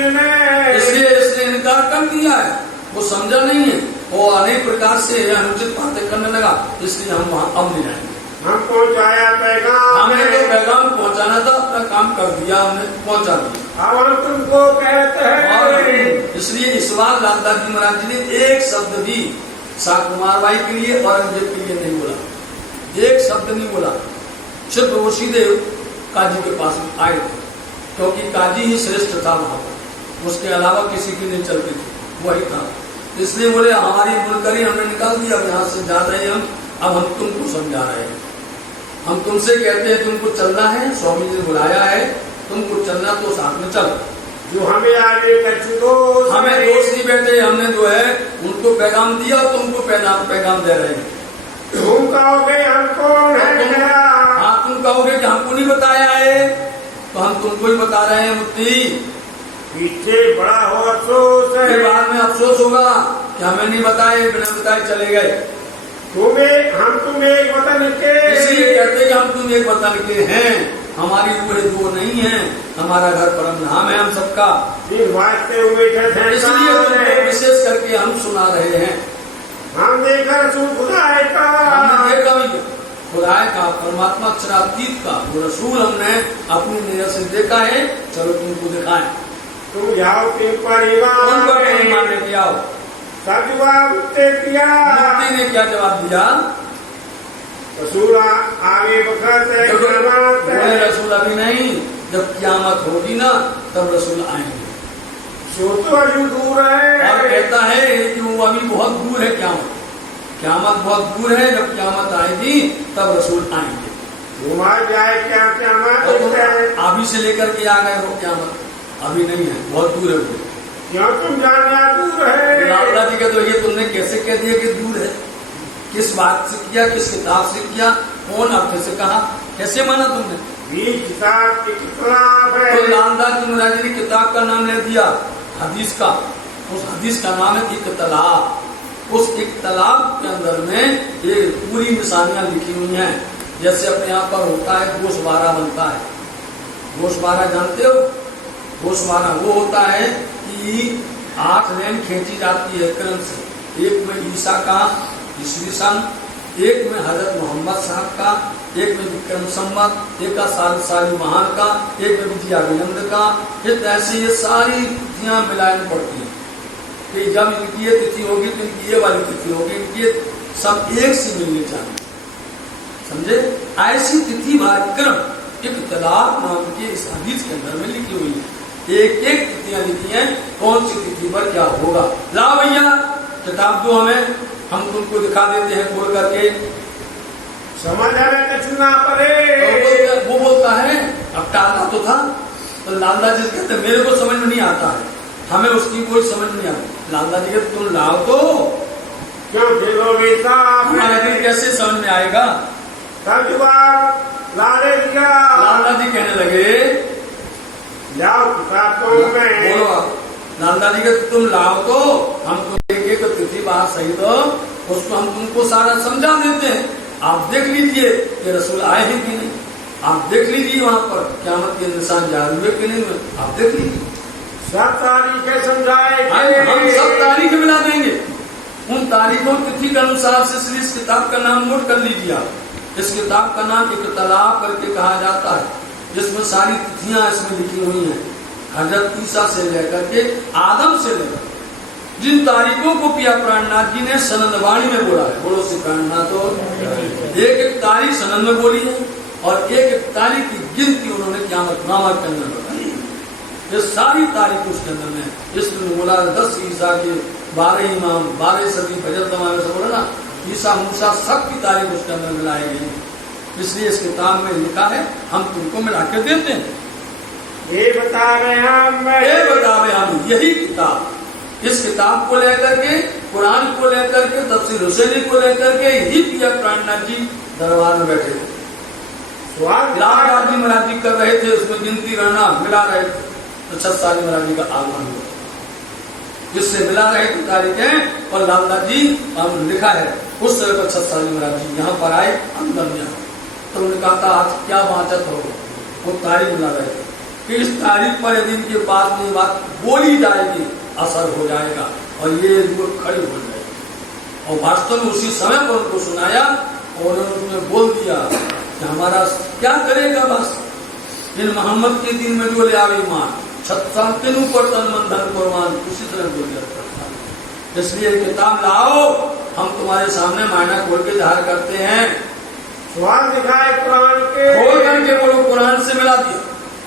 ने इसलिए इसने इनकार कर दिया है, वो समझा नहीं है, वो अनेक प्रकार से अनुचित बातें करने लगा, इसलिए हम वहाँ अब नहीं जाएंगे। हम पहुँचाया पैगाम, हमने तो पैगाम पहुँचाना था, अपना काम कर दिया, हमने पहुँचा दिया। अब हम तुमको कहते हैं, इसलिए इस बार लालदास जी महाराज जी ने एक शब्द भी साख कुमार बाई के लिए, औरंगजेब के लिए नहीं बोला, एक शब्द नहीं बोला, सिर्फ वो सीधे काजी के पास आए थे, क्योंकि काजी ही श्रेष्ठ था वहां पर, उसके अलावा किसी की नहीं चलती थी, वही था। इसलिए बोले हमारी मुलकरी हमने निकाल दी, अब यहाँ से जा रहे हैं अब हम तुमको समझा रहे हैं, हम तुमसे कहते हैं तुमको चलना है, स्वामी जी ने बुलाया है, तुमको चलना तो साथ में चल। जो हमें आगे कछु हमें दोस्त नहीं बैठे, हमने जो है उनको पैगाम दिया, तुमको पैगाम दे रहे हैं। तुम कहोगे हमको हाँ, तुम कहोगे कि हमको नहीं बताया है, तो हम तुमको ही बता रहे हैं मुक्ति। पीछे बड़ा हो अफसोस है, बाद में अफसोस होगा कि हमें नहीं बताए, बिना बताए चले गए। हम तुम एक वतन के, इसलिए कहते हैं कि हम तुम एक वतन के हैं, हमारी रूह दो नहीं है, हमारा घर परम धाम है हम सबका। इसलिए तुमको विशेष करके हम सुना रहे हैं। हम देखा रसूल खुदाए का, हमने देखा भी खुदाए का, परमात्मा अक्षरातीत का वो रसूल हमने अपनी नजर से देखा है, चलो तुमको दिखाएं। तुम जाओ तुम पर ईमान लेके आओ। जवाब दिया, मुक्ति ने क्या जवाब दिया? रसूल आगे वक्त है, रसूल अभी नहीं, जब क़यामत होगी ना तब रसूल आएंगे। सो तो अभी दूर है, और कहता है कि वो अभी बहुत दूर है क़यामत, क़यामत बहुत दूर है, जब क़यामत आएगी तब रसूल आएंगे। घुमा जाए क्या क़यामत, अभी से लेकर के आ गए हो क़यामत, अभी नहीं है, बहुत दूर है वो। क्यों तुम जानना दूर है? लाला जी का तो ये तुमने कैसे कह दिया कि दूर है? किस बात से किया, किस किताब से किया, कौन अर्थ से कहा, कैसे माना तुमने? किताब की किताब है, तो लालदास जी महाराज ने किताब का नाम ले दिया हदीस का, उस हदीस का नाम है इक्तलाब। उस इक्तलाब के अंदर में ये पूरी निशानियां लिखी हुई हैं। जैसे अपने यहाँ पर होता है गोशवारा बनता है, गोशवारा जानते हो? गोशवारा वो होता है कि 8 लाइन खींची जाती है क्रम से, एक में ईसा का ईस्वी सन, एक में हजरत मोहम्मद साहब का, एक में विक्रम संवत, एक का साली महान का, एक में विजयाभिनंद का। फिर ऐसे ये सारी तिथियां मिलानी पड़ती हैं कि जब इनकी ये तिथि होगी तो इनकी ये वाली तिथि होगी, इनकी सब एक से मिलनी चाहिए, समझे? ऐसी तिथि क्रम इक्तलाब नाम के इस हदीस के अंदर में लिखी हुई है। एक एक तिथियां लिखी हैं, कौन सी तिथि पर क्या होगा। ला भैया किताब दो हमें, हम तुमको दिखा देते हैं खोल करके। समझ आने कछु ना पड़े, तो वो बोलता है अब टालना तो था, तो लालदा जी कहते मेरे को समझ में नहीं आता है, हमें उसकी कोई समझ नहीं आती। लालदा जी कहते तुम लाओ तो, क्यों हमारा दिल कैसे समझ में आएगा? लाले दिया, लालदा जी कहने लगे जाओ किताब तो मैं बोलो। लालदा जी कहते तुम लाओ तो, हम तो एक तिथि बात सही तो उसको हम तुमको सारा समझा देते हैं, आप देख लीजिए कि रसूल आए हैं कि नहीं, आप देख लीजिए वहां पर क़यामत के निशान जारी हुए कि नहीं हुए, आप देख लीजिए। सब तारीखें समझाए, हम सब तारीख मिला देंगे, उन तारीखों तिथि के अनुसार से। इसलिए इस किताब का नाम नोट कर लीजिए आप। इस किताब का नाम इक्तलाब करके कहा जाता है, जिसमें सारी तिथियां इसमें लिखी हुई हैं, हजरत ईसा से लेकर के आदम से लेकर जिन तारीखों को पिया प्राणनाथ जी ने सनंदवाणी में बोला है, बोलो श्री प्राणनाथ हो। एक एक तारीख सनंद में बोली है और एक एक तारीख की गिनती उन्होंने क़यामत नामा के अंदर बताई। ये सारी तारीख उसके अंदर में इसमें बोला 10 ईसा के 12 इमाम 12 सदी फजर तमाम से बोला ना, ईसा मूसा सब की तारीख उसके अंदर मिलाई गई। इसलिए इस किताब में लिखा है, हम तुमको मिला के देते हैं। ये बतावे हम, यही किताब, इस किताब को लेकर के, कुरान को लेकर के, तफसीर हुसैनी को लेकर के ही पिया प्राणनाथ जी दरबार में बैठे थे। लालदास जी महाराज जी कर रहे थे, उसमें गिनती रहना मिला रहे थे, तो 6 साल महाराज जी का आगमन हुआ, जिससे मिला रहे थे तारीखें। और लालदास जी लिखा है उस तरह पर 6 साल महाराज जी यहाँ पर आए अंदर में, तो उन्होंने कहा था आज क्या बाचत होगा, वो तारीख मिला रहे थे कि इस तारीख पर यदि इनके पास में बात बोली जाएगी असर हो जाएगा और ये खड़े हो जाएगी। और वास्तव में उसी समय पर उनको सुनाया और उन्होंने बोल दिया कि हमारा क्या करेगा, बस इन मोहम्मद के दिन में जो ले आवे ईमान 6 तीनों पर तन मन धन कुर्बान, उसी तरह बोल दिया। इसलिए किताब लाओ, हम तुम्हारे सामने मायना खोल के जाहिर करते हैं। सवाल दिखाए कुरान के। खोल करके वो कुरान से मिला दिया।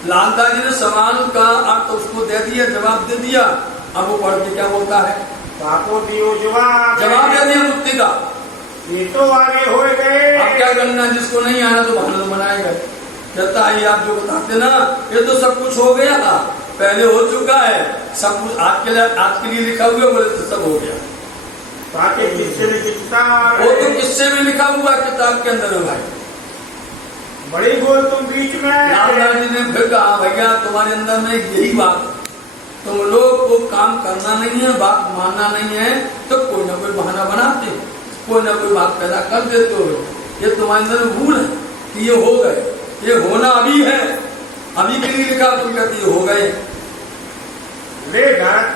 लालता जी ने सवाल का अर्थ उसको दे दिया, जवाब दे दिया। अब वो पढ़ के क्या बोलता है? आपको दियो जवाब दे दिया मुक्ति का। ये तो आगे हो गए। अब क्या करना, जिसको नहीं आना तो बहाना बनाएगा। कहता है आप जो बताते ना, ये तो सब कुछ हो गया, पहले हो चुका है, सब कुछ आज के लिए लिखा हुआ, बोले तो सब हो गया। ताकि किससे भी लिखता वो तो किससे भी लिखा हुआ किताब के अंदर है भाई। बड़ी बोल तुम बीच में। लालदास जी ने फिर कहा भैया तुम्हारे अंदर में यही बात, तुम लोग को काम करना नहीं है, बात मानना नहीं है, तो कोई ना कोई बहाना बनाते, कोई ना कोई बात पैदा कर देते हो। ये तुम्हारे अंदर भूल है कि ये हो गए, ये होना अभी है, अभी के लिए लिखा, तुम कहते हो गए। ले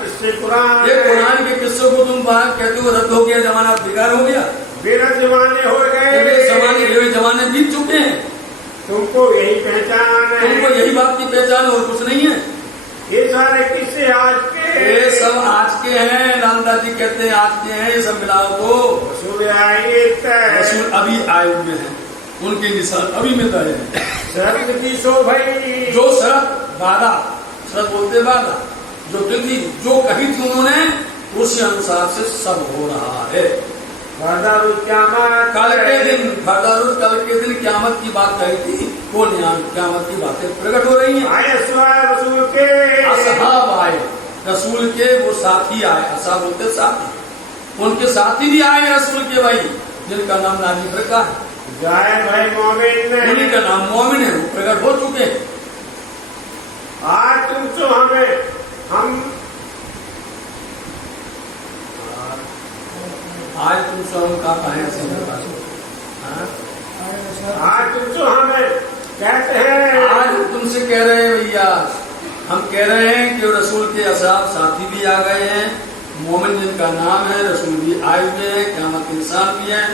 किससे कुरान, ये कुरान के किस्सों को तुम बाहर कहते हो रद्द हो गया, जमाना बेकार हो गया, बेरद जमाने हो गए, ये जमाने बीत चुके हैं। तुमको यही पहचान है, तुमको यही बात की पहचान और कुछ नहीं है। ये सारे किस्से आज के, ये सब आज के हैं। लालदास जी कहते हैं आज के हैं, ये सब मिलाओ तो रसूल आए, रसूल अभी आए हुए हैं, उनके निशान अभी मिल रहे हैं। शरत की सो भाई, जो शरत वादा, शरत बोलते वादा, जो तिथि जो कही थी उन्होंने, उसी अनुसार से सब हो रहा है। कल के दिन फरदारुल कल के दिन क्यामत की बात कही थी, वो क्यामत की बातें प्रकट हो रही हैं। आए रसूल के असहाब आए, रसूल के वो साथी आए, असहाब बोलते साथी, उनके साथी भी आए रसूल के भाई, जिनका नाम नाजी फरका है, जाए भाई मोमिन, उन्हीं का नाम मोमिन है, वो प्रकट हो चुके हैं। आज तुम तो हमें आज तुम स्वयं का कहे आज तुम तो हमें कहते हैं, आज तुमसे कह रहे हैं भैया, हम कह रहे हैं कि रसूल के असहाब साथी भी आ गए हैं, मोमिन जिनका नाम है, रसूल भी आए हुए हैं, क़यामत के इंसान भी हैं,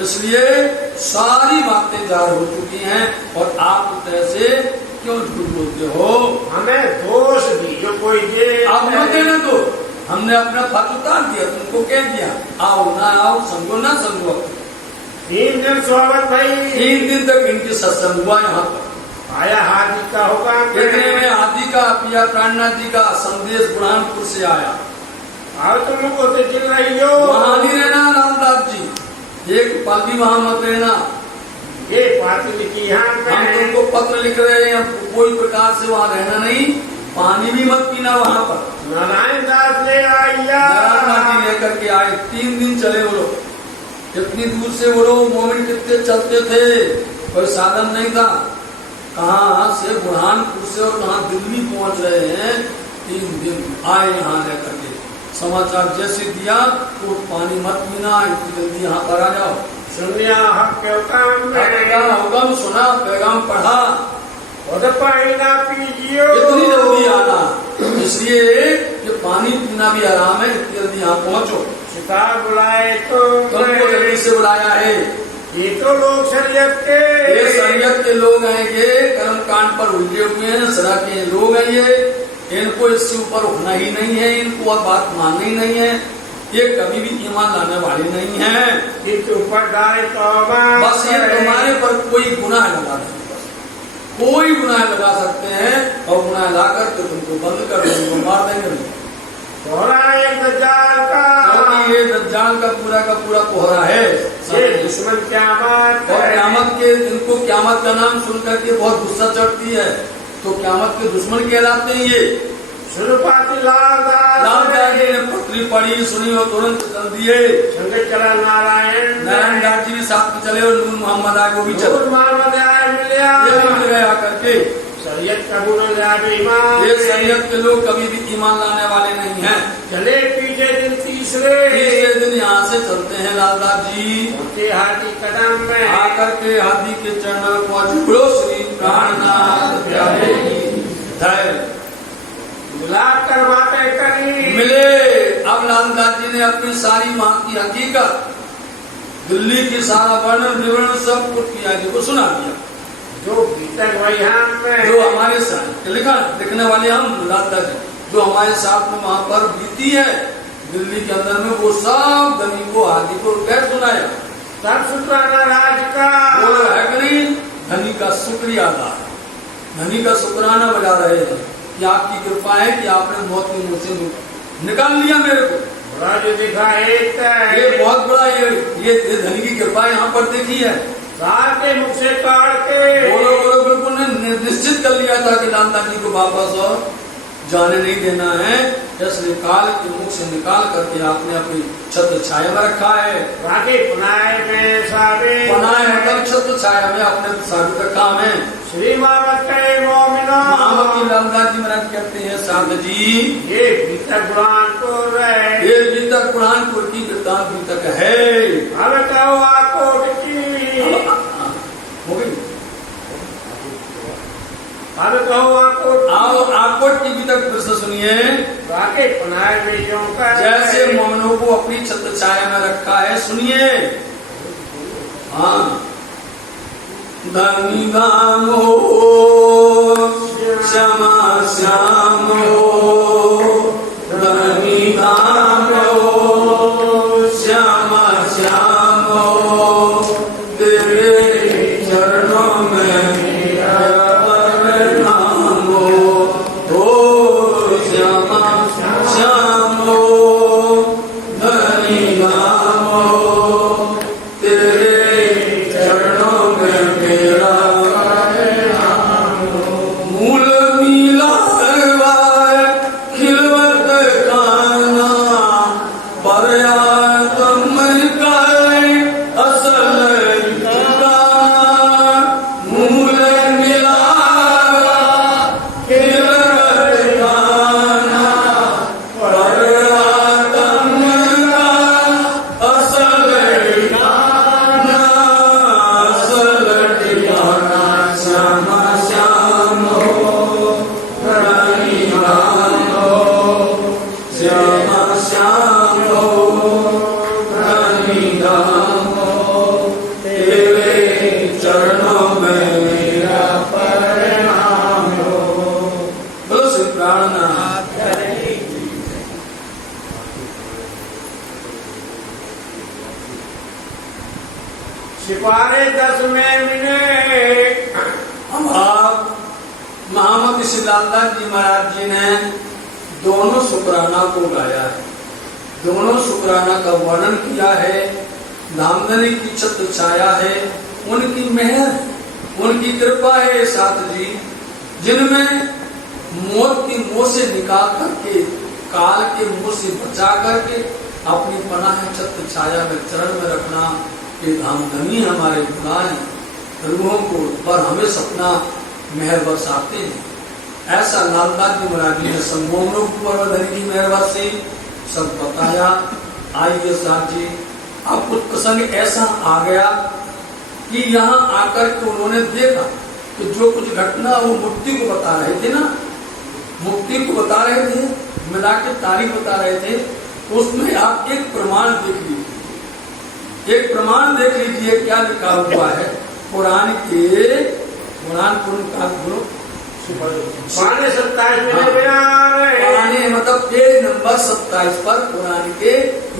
इसलिए सारी बातें जाहिर हो चुकी हैं। और आप तरह से क्यों झूठ बोलते हो? हमें दोष भी जो कोई दे, आप बोलते ना, तो हमने अपना फर्ज उतार दिया, तुमको कह दिया आओ ना आओ, समझो ना समझो। 3 दिन स्वागत भाई, 3 दिन तक इनकी सत्संग हुआ यहाँ पर। आया हाथी का होगा, इतने में हाथी का पिया प्राणनाथ जी का संदेश बुरहानपुर से आया। और तुम लोग तो चिल रही हो, वहां नहीं रहना लालदास जी, एक पल भी वहां मत रहना। ये पार्टी लिखी यहाँ पे, हम तुमको पत्र लिख रहे हैं, कोई प्रकार से वहां रहना नहीं, पानी भी मत पीना वहां पर। नारायण दास ले आइया, नारायण जी लेकर के आए, 3 दिन चले वो लोग। कितनी दूर से वो लोग मोमिन कितने चलते थे, कोई साधन नहीं था। कहाँ से बुरहानपुर से और कहाँ दिल्ली पहुंच रहे हैं, 3 दिन आए यहाँ लेकर के। समाचार जैसे दिया तो पानी मत पीना, इतनी जल्दी यहाँ पर आ जाओ। सुनिया हक के हुक्म सुना, पैगाम पढ़ा, पानी ना पीजिए, इतनी जल्दी आना, इसलिए कि पानी पीना भी आराम है, इतनी जल्दी यहाँ पहुँचो। शिकार बुलाए तो तुमको जल्दी से बुलाया है। ये तो लोग शरीयत के, ये शरीयत के लोग हैं, ये कर्म कांड पर उलझे हुए हैं, सरा के लोग हैं, ये इनको इससे ऊपर उठना ही नहीं है, इनको और बात माननी ही नहीं है, ये कभी भी ईमान लाने वाले नहीं हैं। इनके ऊपर डाले तौबा, बस ये तुम्हारे पर कोई गुनाह लगा देंगे, कोई गुनाह लगा सकते हैं, और गुनाह लाकर तो तुमको बंद कर देंगे, मार देंगे। दज्जाल का, क्योंकि ये दज्जाल का पूरा कोहरा है, ये दुश्मन क़यामत, और क़यामत के इनको क़यामत का नाम सुन करके बहुत गुस्सा चढ़ती है, तो क़यामत के दुश्मन कहलाते हैं ये। सुरपाती लालदास जी ने पत्री पढ़ी, सुनी और तुरंत चल दिए। संगे चला नारायण दास जी भी साथ में चले, और नूर मोहम्मद आए वो भी चले, मोहम्मद आए मिल गया करके। शरीयत कबूल ये शरीयत के लोग कभी भी ईमान लाने वाले नहीं हैं। चले पीछे दिन तीसरे दिन यहाँ से चलते हैं लालदास जी, हाथी कदम में आकर के हाथी के चरण में पहुंचे। बोलो श्री प्राणनाथ प्यारे की जय। बुलाकर बातें करी, मिले। अब लालदास जी ने अपनी सारी वहां की हकीकत, दिल्ली की सारा वर्णन विवरण सब कुछ किया जी को सुना दिया। जो तक वही हम जो हमारे साथ लिखने वाले हम लालदास जी, जो हमारे साथ में वहां पर बीती है दिल्ली के अंदर में, वो सब गमी को हाथी को कैसे सुनाया। सब शुक्राना राज का बोलो है कि नहीं? धनी का शुक्रिया अदा है, धनी का शुक्राना बजा रहे हैं कि आपकी कृपा है कि आपने मौत के मुंह से निकाल लिया मेरे को। बड़ा जो दिखा ये बहुत बड़ा ये धनी की कृपा यहाँ पर देखी है। काल के मुख से काट के बोलो बोलो, बिल्कुल ने निश्चित कर लिया था कि लालदान जी को वापस और जाने नहीं देना है, इसलिए काल के मुख से निकाल करके आपने अपनी छत्र छाया में रखा है। राखी पुनाए में सारे पनाए मतलब छत्र छाया में अपने साबित रखा है। श्री मामत के मोमिनो महामती लालदान जी महाराज कहते हैं साध जी ये भीतर बुरानपुर है, ये बीतक बुरहानपुर की वृत्तांत बीतक है। अब कहो आपको की हो गई, अब कहो आपको आओ आकोट की बीतक फिर से सुनिए। राखी पुनाए में जो का जैसे मोमनों को अपनी छत्र छाया में रखा है, सुनिए। हाँ, धनी दाम हो श्यामा श्याम हो, धनी दाम हो श्यामा श्याम हो, तेरे चरणों में मेरा परिणाम हो श्यामा श्याम हो, धनी दाम हो, तेरे चरणों में मेरा मूल नीला हरवाए खिलवत काना परया तुम काए असल ठिकाना, मूल नीला खिलवत काना परया तुम का असल ठिकाना, असल ठिकाना श्यामा श्याम हो, रानी राम हो श्यामा श्याम हो, रानी राम हो, तेरे चरणों में मेरा परिणाम हो। बोलो श्री प्राणनाथ। सिपारे 10 में मिले हम आप महामती श्री लालदान जी महाराज जी ने दोनों शुक्राना को गाया है, दोनों शुक्राना का वर्णन किया है। धामधनी की छत्र छाया है, उनकी मेहर, उनकी कृपा है साथ जी, जिनमें मौत की मुंह से निकाल करके, काल के मुंह से बचा करके अपनी पनाह छत्र छाया में चरण में रखना, ये धामधनी हमारे गुनाह रूहों को पर हमें सपना मेहर बरसाते हैं। ऐसा लालदान जी महाराज जी ने संगोमनों पर धनी की मेहर से सब बताया। आइए साथ जी, अब कुछ प्रसंग ऐसा आ गया कि यहाँ आकर के उन्होंने देखा कि जो कुछ घटना वो मुक्ति को बता रहे थे ना, मुक्ति को बता रहे थे, मिला के तारीख बता रहे थे, उसमें आप एक प्रमाण देख लीजिए, एक प्रमाण देख लीजिए क्या लिखा हुआ है पुराण के, पुराण बोलो पुराने 27 में बयान है, पुराने मतलब पेज नंबर 27 पर पुराण के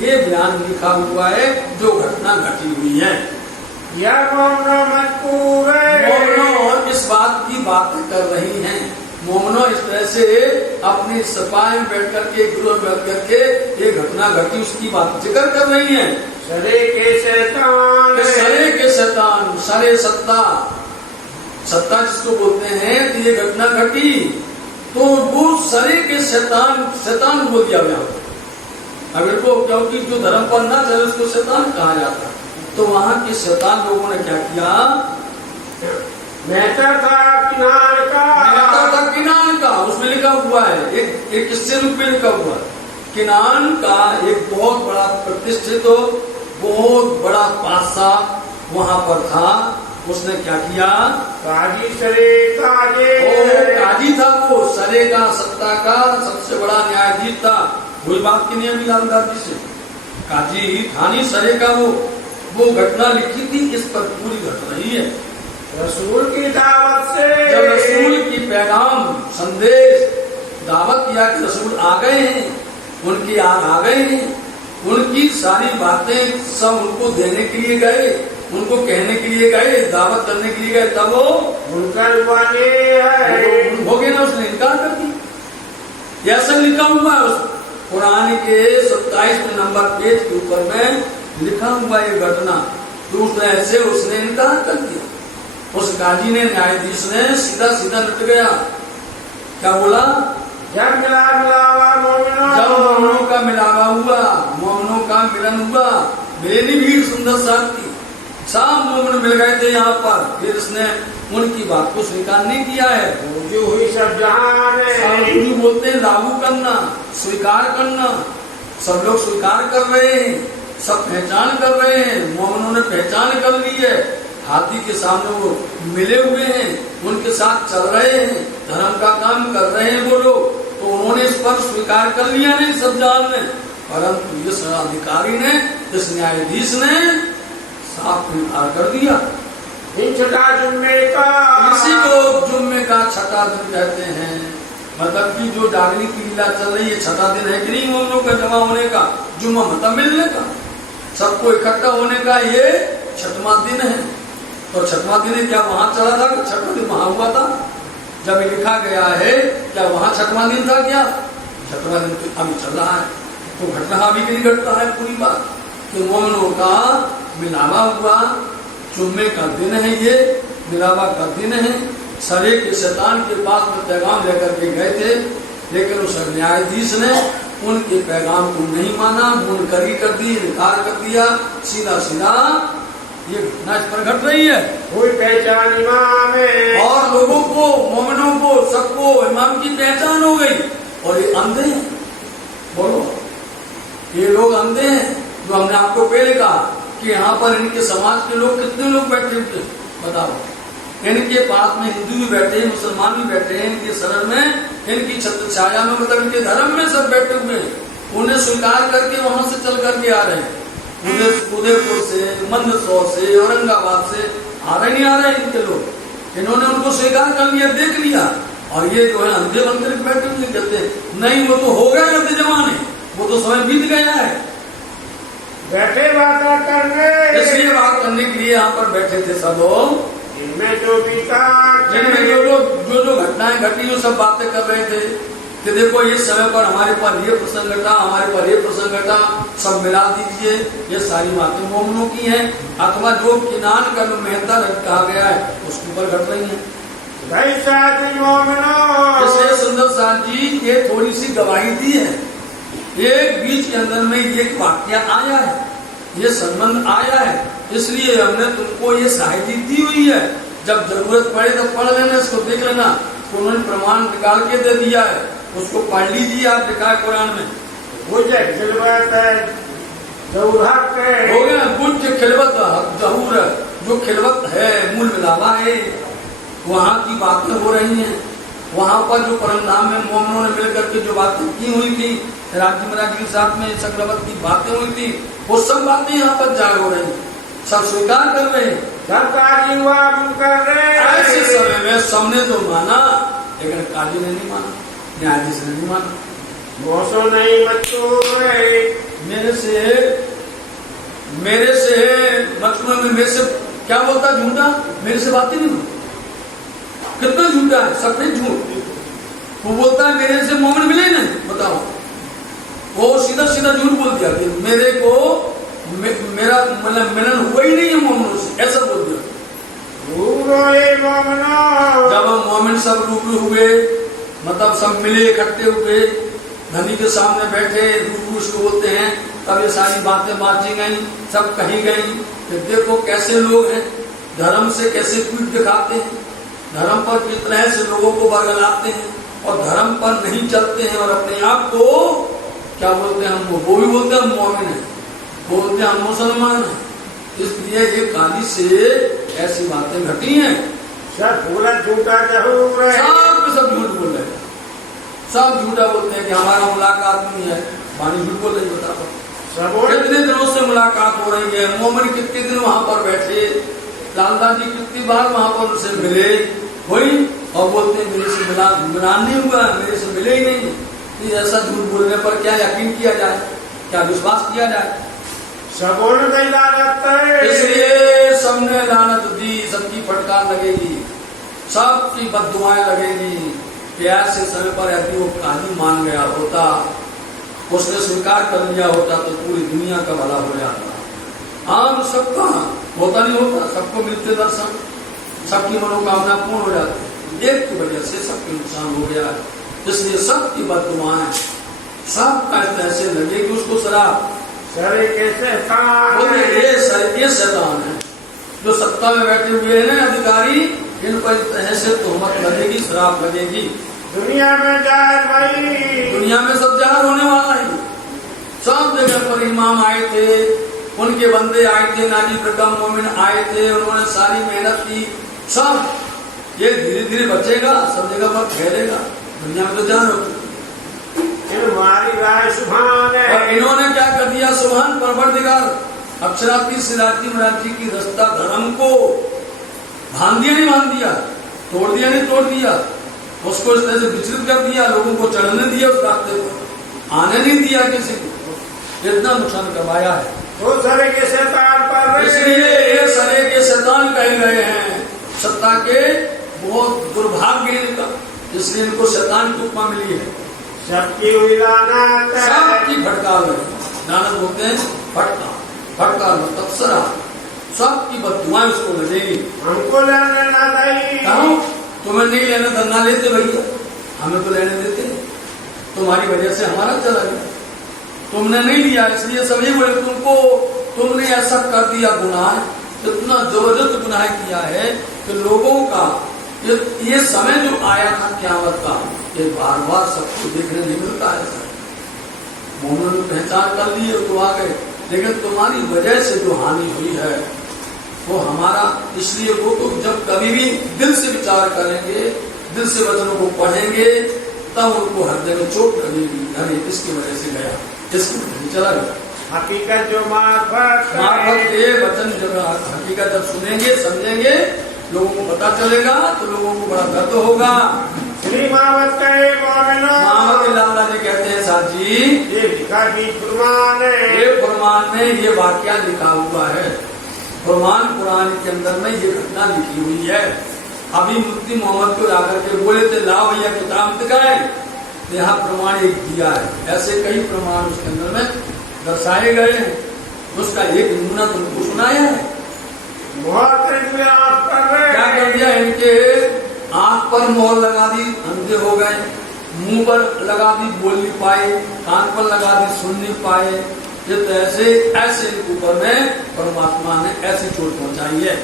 ये बयान लिखा हुआ है जो घटना घटी हुई है। यह मोमनो मजबूर है, मोमनो इस बात की बातें कर रही हैं, मोमनो इस तरह से अपनी सभा में बैठ करके, गृह में बैठ करके ये घटना घटी उसकी बात जिक्र कर रही हैं। सरे के शैतान, सरे के शैतान, सरे सत्ता, सत्ता जिसको बोलते हैं, तो ये घटना घटी तो वो सरे के शैतान, शैतान बोल दिया गया। अब इनको क्योंकि जो धर्म पर ना चले उसको शैतान कहा जाता है, तो वहाँ के शैतान लोगों ने क्या किया, मेहता था किनार का, मेहता था किनान का, उसमें लिखा हुआ है एक किस्से रूप में लिखा हुआ है। किनान का एक बहुत बड़ा प्रतिष्ठित तो बहुत बड़ा बादशाह वहाँ पर था। उसने क्या किया, काजी सरे काजे, काजी था वो, सरे का सत्ता का सबसे बड़ा न्यायाधीश था। वही बात की नहीं अभी लालदास जी से, काजी था नहीं सरे का वो घटना लिखी थी, इस पर पूरी घटना ही है। रसूल की दावत से, जब रसूल की पैगाम संदेश दावत किया कि रसूल आ गए हैं, उनकी आग आ गए हैं, उनकी सारी बातें सब उनको देने के लिए गए, उनको कहने के लिए गए, दावत करने के लिए गए, तब वो मुनकर वाले है हो गए ना, उसने इनकार कर दिया। ऐसा लिखा हुआ है उस कुरान के 27 नंबर पेज के ऊपर में लिखा हुआ ये घटना, तो उसने इनकार कर दिया। उस गाजी ने, न्यायाधीश ने सीधा सीधा लट गया। क्या बोला? जब मिलावा मोमिनो, जब मोमिनों का मिलावा हुआ, मोमिनों का मिलन हुआ, मेरी भीड़ सुंदर साथ थी, सब मोमिन मिल गए थे यहाँ पर, फिर उसने उनकी बात को स्वीकार नहीं किया है। जो हुई सब जहां जो बोलते हैं लागू करना, स्वीकार करना, सब लोग स्वीकार कर रहे हैं, सब पहचान कर रहे हैं, मोमिनों ने पहचान कर ली है, हाथी के सामने वो मिले हुए हैं, उनके साथ चल रहे हैं, धर्म का काम कर रहे हैं वो लोग, तो उन्होंने इस पर स्वीकार कर लिया नहीं सब जान में, परंतु इस अधिकारी ने, इस न्यायाधीश ने साफ इनकार कर दिया। छठा जुम्मे का, इसी को जुम्मे का छठा दिन कहते हैं। मतलब कि जो जागने की लीला चल रही है, छठा दिन है कि नहीं हम लोग का जमा होने का, जुम्मा मतलब मिलने का, सबको इकट्ठा होने का, ये छठवां दिन है। तो छठवां दिन क्या वहां चला था कि छठवां दिन वहां हुआ था? जब लिखा गया है, क्या वहां छठवां दिन था? क्या छठवां दिन तो अभी चल रहा है, तो घटना अभी के लिए घटता है पूरी बात। तो मोमिनों का मिलावा हुआ, जुम्मे का दिन है, ये मिलावा का दिन है। सरे के शैतान के पास में पैगाम लेकर के गए थे, लेकिन उस न्यायाधीश ने उनके पैगाम को नहीं माना, मुनकरी कर दी, इनकार कर दिया, सीधा सीधा ये घटना इस पर घट रही है। कोई पहचान इमाम है, और लोगों को, मोमिनों को, सबको इमाम की पहचान हो गई। और ये अंधे हैं, बोलो, ये लोग अंधे हैं, जो हमने आपको पहले कहा कि यहाँ पर इनके समाज के लोग कितने लोग बैठे हुए, बताओ। इनके पास में हिंदू भी बैठे हैं, मुसलमान भी बैठे हैं, इनके शरण में, इनकी छत्र छाया में, मतलब इनके धर्म में सब बैठे हुए हैं। उन्हें स्वीकार करके वहां से चल करके आ रहे हैं, उदयपुर से, मंदसौर से, औरंगाबाद से आ रहे, नहीं आ रहे इनके लोग। इन्होंने उनको स्वीकार कर लिया, देख लिया, और ये जो है अंधे मंदिर बैठे हुए कहते नहीं, वो तो हो गए अंधे जमाने, वो तो समय बीत गया है, बैठे बात करने, इसलिए बात करने के लिए यहाँ पर बैठे थे सब लोग। इनमें जो बीता, जिनमें जो घटनाएं घटी, वो सब बातें कर रहे थे कि देखो इस समय पर हमारे पर ये प्रसंग घटा, हमारे पर ये प्रसंग घटा, सब मिला दीजिए। ये सारी बातें मोमिनों की हैं, अथवा जो किनान का जो मेहतर कहा गया है उसके ऊपर घट रही है। इसलिए सुंदर साथ जी ये थोड़ी सी गवाही दी है, एक बीच के अंदर में ये वाक्य आया है, ये संबंध आया है, इसलिए हमने तुमको ये सहायता दी हुई है। जब जरूरत पड़े तो पढ़ लेना, इसको देख लेना, उन्होंने प्रमाण निकाल के दे दिया है, उसको पढ़ लीजिए आप, लिखा है कुरान में। हो गया गुण के खिलवत जहूर, जो खिलवत है, मूल मिलावा है, वहाँ की बातें हो रही हैं। वहाँ पर जो परमधाम में मोमिनों ने मिलकर के जो बातें की हुई थी, राज्य महाराज के साथ में चक्रवत की बातें हुई थी, वो सब बातें यहाँ पर जाग हो रही हैं, सब स्वीकार कर रहे हैं। ऐसे समय में सबने तो माना, लेकिन काजी ने नहीं माना, न्यायाधीश ने नहीं माना। नहीं बच्चों मेरे से मतलब मेरे से क्या बोलता, झूठा, मेरे से बात ही नहीं होती। कितना झूठा है, सफेद झूठ। वो बोलता है मेरे से मोमिन मिले नहीं, बताओ, वो सीधा सीधा झूठ बोल दिया कि मेरे को मेरा मतलब मिलन हुआ ही नहीं है मोमिनों से, ऐसा बोल दिया। जब हम मोमिन सब रूबरू हुए, मतलब सब मिले, इकट्ठे हुए, धनी के सामने बैठे, रूबरू उसको बोलते हैं, तब ये सारी बातें बांटी गई, सब कही गई कि देखो कैसे लोग हैं, धर्म से कैसे पीठ दिखाते हैं, धर्म पर किस तरह से लोगों को बरगलाते हैं, और धर्म पर नहीं चलते हैं, और अपने आप को क्या बोलते हैं, हमको वो भी बोलते हैं हम मोमिन हैं, बोलते हैं हम मुसलमान हैं। इसलिए ये काली से ऐसी बातें घटी हैं, सब पूरा झूठा जरूर है, सब झूठ बोल रहे हैं, सब झूठा बोलते हैं कि हमारा मुलाकात नहीं है, पानी झूठ बोल रही, बताओ कितने दिनों से मुलाकात हो रही है, मोमिन कितने दिन वहां पर बैठे, लालदा जी कितनी बार वहां पर उनसे मिले, वही, और बोलते हैं मेरे से मिलान नहीं हुआ, मेरे से मिले ही नहीं। ये ऐसा झूठ बोलने पर क्या यकीन किया जाए? क्या विश्वास किया जाए? सबों ने लानत है। इसलिए सबने लानत दी, सबकी फटकार लगेगी, सबकी बद्दुआएं लगेगी। प्यार से समय पर यदि वो काजी मान गया होता, उसने स्वीकार कर लिया होता तो पूरी दुनिया का भला हो जाता। आम सबका होता नहीं होता, सबको मिलते दर्शन, सबकी मनोकामना पूर्ण हो जाती। एक की वजह से सबके नुकसान हो गया, इसलिए सबकी बद्दुआएं सबका ऐसे लगे कि उसको शराब सरे के शैतान बोले है। ये शैतान है जो सत्ता में बैठे हुए हैं ना अधिकारी, इन पर ऐसे तोहमत लगेगी, शराब लगेगी। दुनिया में जाए भाई, दुनिया में सब जहां होने वाला ही। सब जगह पर इमाम आए थे, उनके बंदे आए थे, नाजी प्रकम मोमिन आए थे, उन्होंने सारी मेहनत की। सब ये धीरे धीरे बचेगा, सब जगह पर फैलेगा। दुनिया में तो जान होती। हमारी राय सुभान है। और इन्होंने क्या कर दिया? सुभान परवरदिगार अक्षराती सिराती मराठी की रास्ता धर्म को बांध दिया नहीं बांध दिया, तोड़ दिया नहीं तोड़ दिया, उसको इस तरह से विचलित कर दिया, लोगों को चढ़ने दिया उस रास्ते को, आने नहीं दिया किसी को। इतना नुकसान करवाया है। तो सरे के शैतान पर, इसलिए ये सरे के शैतान कहे गए हैं, सत्ता के बहुत दुर्भाग्य इनका, इसलिए इनको शैतान की उपमा मिली है। सबकी हुई लानत है। सबकी फटकार लगे, लानत बोलते हैं फटकार, फटकार मतलब सरा, सबकी बददुआएं उसको लगेगी। हमको लेने ना दई, कहूं तुम्हें नहीं लेने धरना लेते भैया, हमें तो लेने देते, तुम्हारी वजह से हमारा चला गया, तुमने नहीं लिया इसलिए सभी बोले तुमको, तुमने ऐसा कर दिया गुनाह, इतना जबरदस्त गुनाह किया है कि लोगों का ये समय जो आया था क़यामत का, ये बार बार सबको देखने नहीं मिलता है। मोमिन ने पहचान कर लिए तो आ गए, लेकिन तुम्हारी वजह से जो हानि हुई है वो हमारा, इसलिए वो तो जब कभी भी दिल से विचार करेंगे, दिल से वचनों को पढ़ेंगे, तब उनको हृदय में चोट लगेगी, अरे इसकी वजह से गया, इसकी वजह से चला गया। हकीकत जो मार्फत ये वचन जब हकीकत जब सुनेंगे समझेंगे, लोगों को पता चलेगा तो लोगों को बड़ा दर्द होगा। श्री मावत कहे मोहम्मद लाला जी कहते हैं साहब जी, ये लिखा भी फुरमान है। ये फुरमान में ये वाक्या लिखा हुआ है, फुरमान कुरान के अंदर में ये घटना लिखी हुई है। अभी मुफ्ती मोहम्मद को जाकर के बोले थे लाओ भैया किताब दिखाए, यहाँ प्रमाण एक दिया है, ऐसे कई प्रमाण उसके अंदर में दर्शाए गए हैं, उसका एक नमूना तुमको सुनाया है। क्या कर दिया? इनके आंख पर मोहर लगा दी, अंधे हो गए, मुंह पर लगा दी, बोल नहीं पाए, कान पर लगा दी, सुन नहीं पाए। ये तो ऐसे इनके ऊपर में परमात्मा ने ऐसी चोट पहुंचाई है।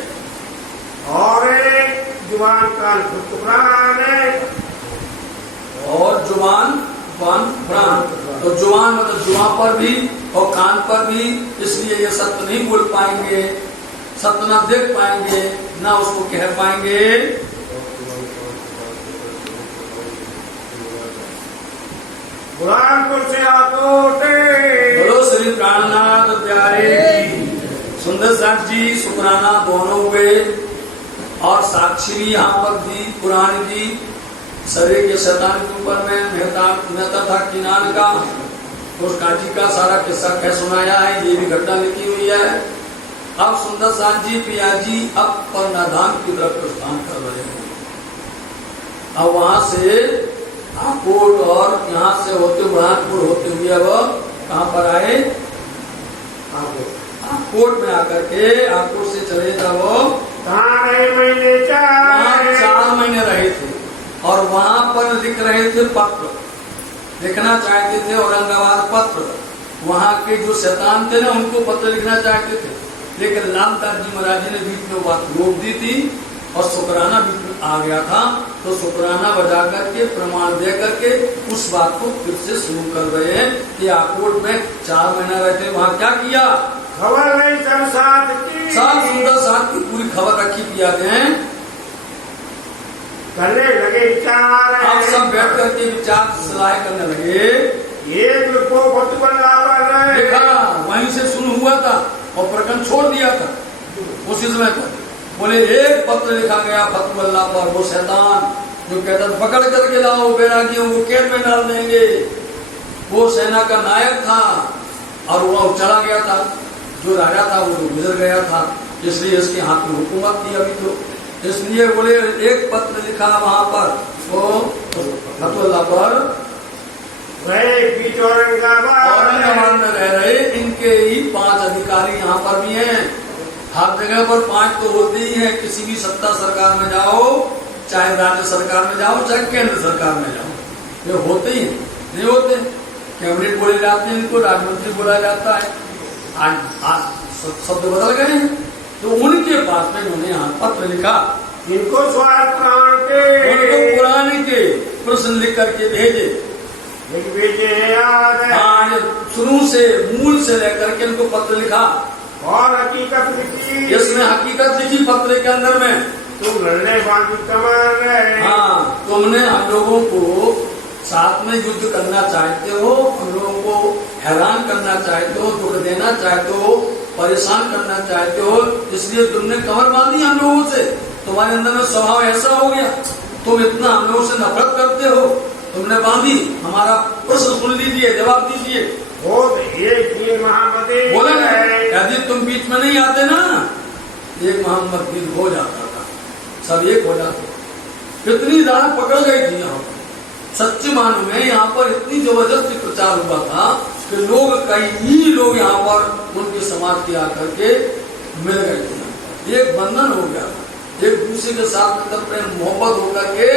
और जुबान कान कुरान है, और जुबान प्राण, तो जुबान मतलब जुबान पर भी और कान पर भी, इसलिए ये सत्य नहीं बोल पाएंगे, सत्य ना देख पाएंगे, ना उसको कह पाएंगे। बुरहानपुर से आकोटे बोलो श्री प्राणनाथ प्यारे की। सुंदर साथ जी शुक्राना दोनों हुए और साक्षी भी यहाँ पर थी पुराण की। सरे के शैतान के ऊपर में मेहता था किनान का, उस काजी का सारा किस्सा कह सुनाया है, ये भी घटना लिखी हुई है। अब सुंदर साथ जी पिया जी अब परनाधाम की तरफ प्रस्थान कर रहे हैं। अब वहां से आकोट और यहाँ से होते बुरहानपुर होते हुए अब कहाँ पर आए? आकोट में आकर के, आकोट से चले था वो 4 महीने रहे थे और वहां पर लिख रहे थे पत्र, लिखना चाहते थे औरंगाबाद पत्र। वहां के जो शैतान थे ना उनको पत्र लिखना चाहते थे, लेकिन लालदास जी महाराज जी ने बीच में बात रोक दी थी और शुक्राना बीच में आ गया था, तो शुक्राना बजा करके प्रमाण दे करके उस बात को फिर से शुरू कर रहे हैं कि आकोट में 4 महीना रहते वहां क्या किया, खबर नहीं साथ की, सुंदर साथ की पूरी खबर रखी पिया गए, करने लगे विचार। आप सब बैठ करके विचार सलाह करने लगे। एक देखा वहीं से शुरू हुआ था और प्रकरण छोड़ दिया था उसी समय पर। बोले एक पत्र लिखा गया फतवल्ला पर, वो शैतान जो कहता था पकड़ करके लाओ बैरागियों को कैद में डाल देंगे, वो सेना का नायक था, और वो चला गया था, जो राजा था वो तो गुजर गया था, इसलिए इसके हाथ में हुकूमत थी अभी तो, इसलिए बोले एक पत्र लिखा वहां पर वो फतुल्लाह पर, औरंगाबाद में रह रहे इनके ही 5 अधिकारी यहाँ पर भी हैं। हर जगह पर 5 तो होते ही हैं, किसी भी सत्ता सरकार में जाओ, चाहे राज्य सरकार में जाओ, चाहे केंद्र सरकार में जाओ, ये होते ही नहीं होते। कैबिनेट बोले जाते हैं, इनको राजमंत्री बोला जाता है, आज शब्द बदल गए हैं। तो उनके पास में उन्होंने यहाँ पत्र लिखा, इनको पुराण के प्रश्न लिख करके भेजे, याद है। हाँ, शुरू से मूल से लेकर के इनको पत्र लिखा और हकीकत लिखी, इसमें हकीकत लिखी पत्र के अंदर में, तुम लड़ने बांधी कमान है। हाँ, तुमने हम लोगों को साथ में युद्ध करना चाहते हो, हम लोगों को हैरान करना चाहते हो, दुख देना चाहते हो, परेशान करना चाहते हो, इसलिए तुमने कमर बांधी हम लोगों से। तुम्हारे अंदर में स्वभाव ऐसा हो गया, तुम इतना हम लोगों से नफरत करते हो, तुमने बांधी। हमारा प्रश्न सुन लीजिए, जवाब दीजिए। एक महामती बोले ना, यदि तुम बीच में नहीं आते ना, एक मोहम्मद दिन हो जाता था, सब एक हो जाते। इतनी ज्यादा पकड़ गई थी यहाँ पर, सच्चे मानो में यहाँ पर इतनी जबरदस्ती प्रचार हुआ था कि लोग, कई लोग यहाँ पर उनके समाज के आकर के मिल गए थे। एक बंधन हो गया, एक दूसरे के साथ मतलब प्रेम मोहब्बत होकर के,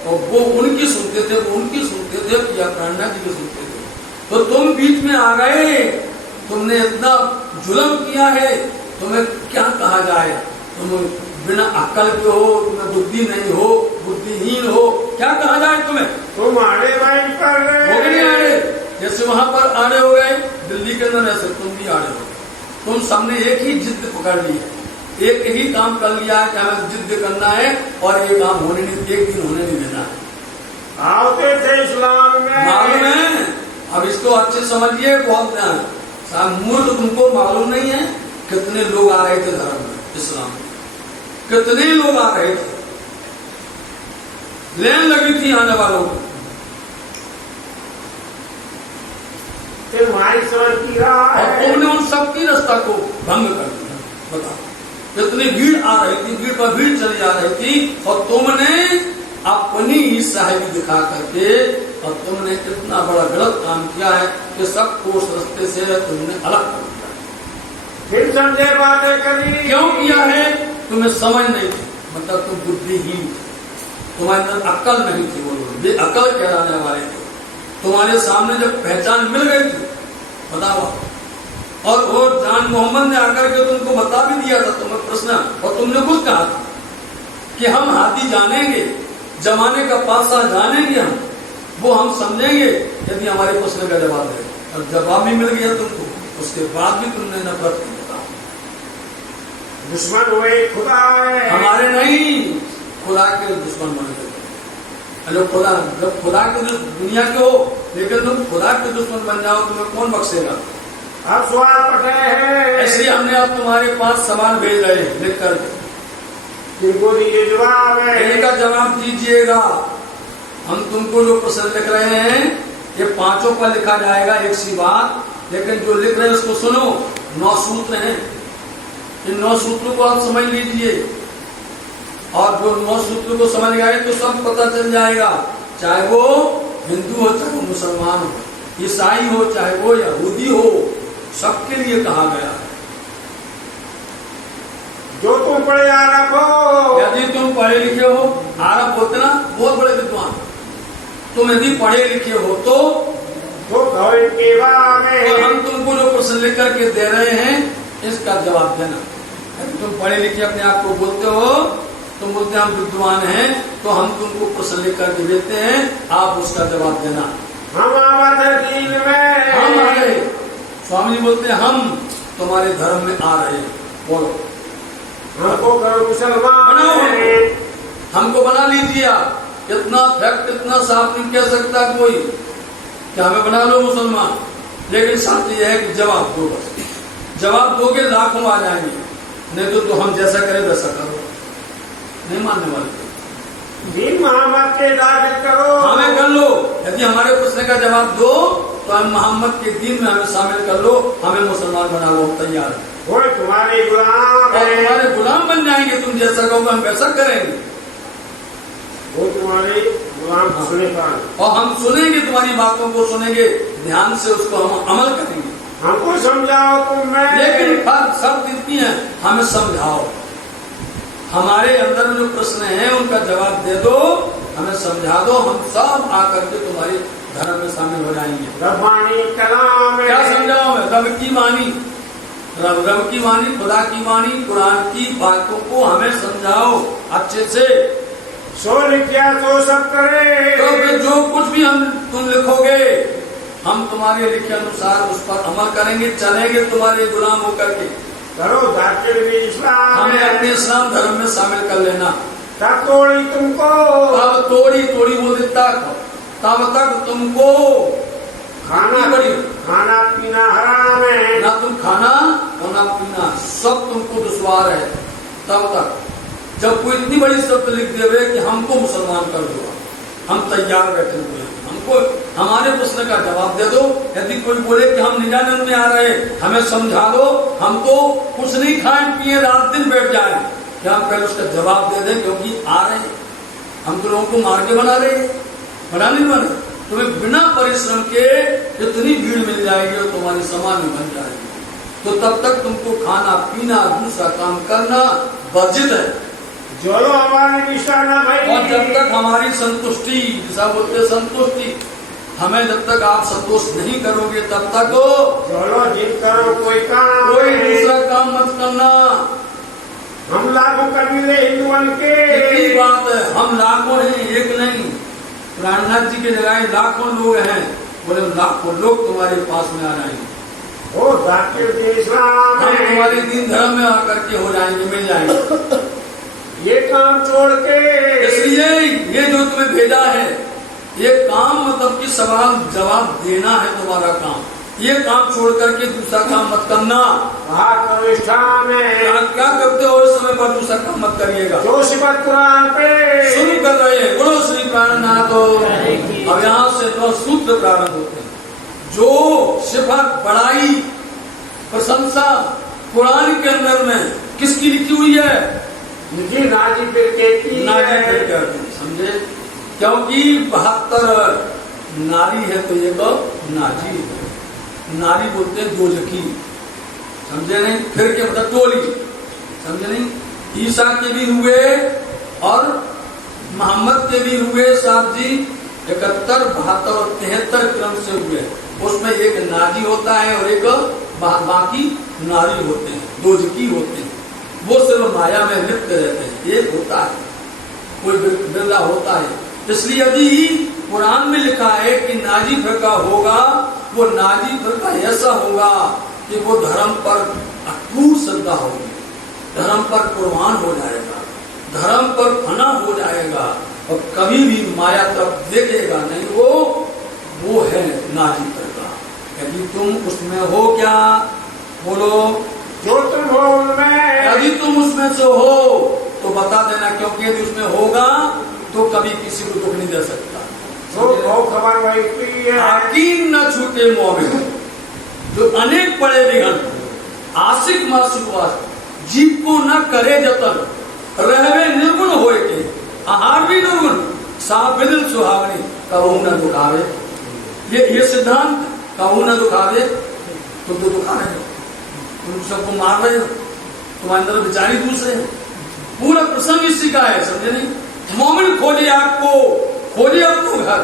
और वो उनकी सुनते थे, वो उनकी सुनते थे, या प्रेरणा जी की सुनते थे। तो तुम बीच में आ गए, तुमने इतना जुल्म किया है, तुम्हें क्या कहा जाए, तुम बिना अक्ल के हो, तुम्हें बुद्धि नहीं हो, बुद्धिहीन हो, क्या कहा जाए तुम्हें। तुम आड़े बाई कर रहे हो गए आड़े, जैसे वहां पर आड़े हो गए दिल्ली के अंदर, ऐसे तुम भी आड़े हो। तुम सबने एक ही जिद पकड़ ली है, एक ही काम कर लिया है कि हमें जिद करना है और ये काम होने नहीं, एक दिन होने नहीं देना है। आते थे इस्लाम में, मालूम है, अब इसको अच्छे समझिए, बहुत ध्यान। मूल तो तुमको मालूम नहीं है कितने लोग आ रहे थे धर्म में, इस्लाम में कितने लोग आ रहे थे, लेन लगी थी आने वालों को। तुम्हारी समझ की रहा है, और तुमने उन सबकी रास्ता को भंग कर दिया। बताओ, कितनी भीड़ आ रही थी, भीड़ पर भीड़ चली आ रही थी, और तुमने अपनी ही साहिबी दिखा करके, और तुमने कितना बड़ा गलत काम किया है कि सबको उस रास्ते से तुमने अलग कर दिया। फिर समझे बातें करी, क्यों किया है, तुम्हें समझ नहीं थी, मतलब तुम बुद्धिहीन थे, तुम्हारे अंदर अक्ल नहीं थी, वो लोग बेअक्ल कहलाने वाले थे। तुम्हारे सामने जब पहचान मिल गई थी, बताओ, और वो जान मोहम्मद ने आकर के तुमको बता भी दिया था तुम्हें प्रश्न, और तुमने खुद कहा था कि हम हाथी जानेंगे, जमाने का पासा जानेंगे, वो हम समझेंगे यदि हमारे प्रश्न का जवाब दे। और जवाब भी मिल गया तुमको, उसके बाद भी तुमने नफरत की। दुश्मन हुए खुदा है, हमारे नहीं, खुदा के दुश्मन बन गए। हेलो, खुदा जब खुदा के दुनिया के हो, लेकिन तुम खुदा के दुश्मन बन जाओ, तुम्हें कौन बख्शेगा। अब सवाल पटे हैं, इसलिए हमने अब तुम्हारे पास सवाल भेज रहे हैं लिख कर, इनको ये जवाब है, इनका जवाब दीजिएगा। हम तुमको जो प्रश्न लिख रहे हैं, ये 5 पर लिखा जाएगा एक सी बात, लेकिन जो लिख रहे हैं उसको सुनो। 9 सूत्र हैं, इन 9 सूत्रों को आप समझ लीजिए, और जो 9 सूत्रों को समझ गए तो सब पता चल जाएगा, चाहे वो हिंदू हो, चाहे वो मुसलमान हो, ईसाई हो, चाहे वो यहूदी हो, सबके लिए कहा गया है। जो तुम पढ़े आरब हो, यदि तुम पढ़े लिखे हो, आरब होते ना बहुत बड़े विद्वान, तुम यदि पढ़े लिखे हो तो के और हम तुमको जो प्रश्न लिख करके दे रहे हैं, इसका जवाब देना। यदि तुम पढ़े लिखे अपने आप को बोलते हो, तुम बोलते हम विद्वान हैं, तो हम तुमको प्रश्न लिख करके देते हैं, आप उसका जवाब देना। हम दीन में, हम आ रहे, स्वामी जी बोलते हैं हम तुम्हारे धर्म में आ रहे हैं, बोलो हमको करो मुसलमान, बनाओ, हमको बना लीजिए आप। इतना फैक्ट, इतना साफ नहीं कह सकता कोई कि हमें बना लो मुसलमान, लेकिन साथ यह है कि जवाब दो, बस जवाब दोगे लाखों आ जाएंगे, नहीं तो हम जैसा करें वैसा करो, नहीं मानने वाले। दीन मोहम्मद के दाखिल करो, हमें कर लो, यदि हमारे प्रश्न का जवाब दो तो तो हम मोहम्मद के दीन में हमें शामिल कर लो, हमें मुसलमान बना लो, तैयार है। वो तुम्हारे गुलाम और है, तुम्हारे गुलाम बन जाएंगे, तुम जैसा कहोगे हम वैसा करेंगे। वो तुम्हारे गुलाम सुनेगा, और हम सुनेंगे, तुम्हारी बातों को सुनेंगे, ध्यान से उसको हम अमल करेंगे। हमको समझाओ तुम मैं, लेकिन सब इतनी है, हमें समझाओ, हमारे अंदर में जो प्रश्न है उनका जवाब दे दो, हमें समझा दो, हम सब आकर के तुम्हारे धर्म में शामिल हो जाएंगे। रब्बानी कलाम है, क्या समझाओ मैं? रब की वाणी, रब की वाणी, खुदा की वाणी, कुरान की बातों को हमें समझाओ अच्छे से। सो लिखा तो सब करे, तो फिर जो कुछ भी तुम लिखोगे, हम तुम्हारे लिखे अनुसार उस पर अमल करेंगे, चलेंगे तुम्हारे गुलाम होकर के। करो दाखिल भी इस्लाम, हमें अपने इस्लाम धर्म में शामिल कर लेना। तब तोड़ी तुमको, तब तोड़ी बोले तब तक तुमको खाना बड़ी खाना पीना हराम है, ना तुम खाना और ना पीना, सब तुमको दुश्वार है। तब तक जब कोई इतनी बड़ी शब्द लिख देवे कि हमको मुसलमान कर दो, हम तैयार बैठे हुए हैं, हमको हमारे प्रश्न का जवाब दे दो। यदि कोई बोले कि हम निजानंद में आ रहे हैं, हमें समझा दो, हम तो कुछ नहीं खाएं पिए रात दिन बैठ जाए, क्या हम पहले उसका जवाब दे दें? क्योंकि आ रहे हैं, हम तो लोगों को मार के बना रहे हैं, बना नहीं बने। तुम्हें बिना परिश्रम के इतनी भीड़ मिल जाएगी और तुम्हारी समान बन जाएगी, तो तब तक तुमको खाना पीना दूसरा काम करना वर्जित है। चलो हमारी निशाना भाई, और जब तक हमारी संतुष्टि, जैसा बोलते संतुष्टि, हमें जब तक आप संतोष नहीं करोगे तब तक चलो जिद करो कोई काम, कोई दूसरा काम मत करना। हम लाखों कबीले हिंदुओं के, इतनी बात है, हम लाखों हैं, एक नहीं। प्राणनाथ जी के जगह लाखों लोग हैं, बोले लाखों लोग तुम्हारे पास में आ जाएंगे, वो दाखिल भी इस्लाम हम है, तुम्हारे दीन धर्म में आकर के हो जाएंगे, मिल जाएंगे। ये काम छोड़ के, इसलिए ये जो तुम्हें भेजा है, ये काम मतलब कि सवाल जवाब देना है तुम्हारा काम। ये काम छोड़ करके दूसरा काम मत करना। कहा करो इस्लाम में, क्या करते हो इस समय पर? दूसरा काम मत करिएगा। जो सिफत कुरान पे शुरू कर रहे हैं, बोलो श्री प्राणनाथ। अब यहाँ से 9 सूत्र प्रारंभ होते हैं। जो सिफत, बड़ाई, प्रशंसा कुरान के अंदर में किसकी लिखी हुई है? जी नाजी फिरके की नाजी है, फिरके, समझे? क्योंकि 72 नारी है तो ये तो नाजी है। नारी बोलते हैं दोजकी, समझे नहीं? फिर के मतलब टोली, समझे नहीं? ईसा के भी हुए और मोहम्मद के भी हुए साहब जी, 71, 72 और 73 क्रम से हुए। उसमें एक नाजी होता है और एक बाकी नारी होते हैं, दोजकी होते हैं। वो सिर्फ माया में लिप्त रहते हैं, एक होता है, कोई बिरला होता है। इसलिए यदि कुरान में लिखा है कि नाजी फिरका होगा, वो नाजी फिरका ऐसा होगा कि वो धर्म पर अटूट श्रद्धा होगी, धर्म पर कुर्बान हो जाएगा, धर्म पर फना हो जाएगा और कभी भी माया तरफ देखेगा नहीं। वो है नाजी फिरका। यदि तुम उसमें हो, क्या बोलो? जो तुम हो उनमें, यदि तुम उसमें से हो तो बता देना, क्योंकि यदि उसमें होगा तो कभी किसी को दुख नहीं दे सकता। तो खबर वही की है, यकीन न छूटे मोमिन, जो अनेक पड़े विघन, आशिक मासूवास, जीव को न करे जतन, रहवे निर्गुण होए के, आहार भी निर्गुण, साबिल सुहावनी, कहूं न दुखावे। ये सिद्धांत, कहूं न दुखावे, तुम तो दुखा रहे हो, तुम सबको मार रहे हो, तुम्हारे अंदर विचारी दूसरे हैं। पूरा प्रसंग इसी का है, समझे नहीं? मोमिन खोजे आपको, खोजे अपनो घर,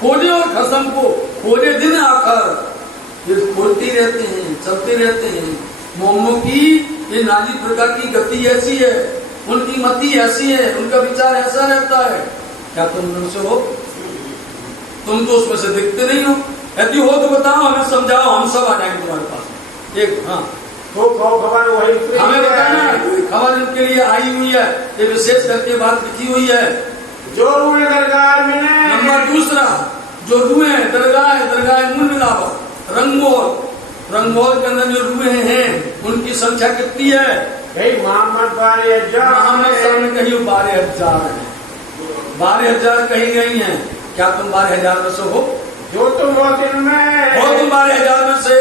खोजे और खसम को, खोजे दिन आकर। ये खोलती रहते हैं, चलते रहते हैं। मोमनों की ये नाजी प्रकार की गति ऐसी है, उनकी मति ऐसी है, उनका विचार ऐसा रहता है। क्या तुम उनसे हो? तुम तो उसमें से दिखते नहीं हो। यदि हो तो बताओ, हमें समझाओ, हम सब आ जाएंगे तुम्हारे पास। एक हाँ, तो खबर वही की हमें है, बताना, खबर इनके लिए आई हुई है, ये विशेष करके बात लिखी हुई है। जो रूए दरगाह में नंबर दूसरा, जो रूए दरगाह मूल मिलावा, रंगमोल के अंदर जो रूए हैं उनकी संख्या कितनी है? कहीं मोहम्मद 12,000, मोहम्मद साहब ने कही 12,000 है, 12,000 कही गई है। क्या तुम 12,000 में से हो? जो तुम हो जिनमें हो तुम 12,000 में से,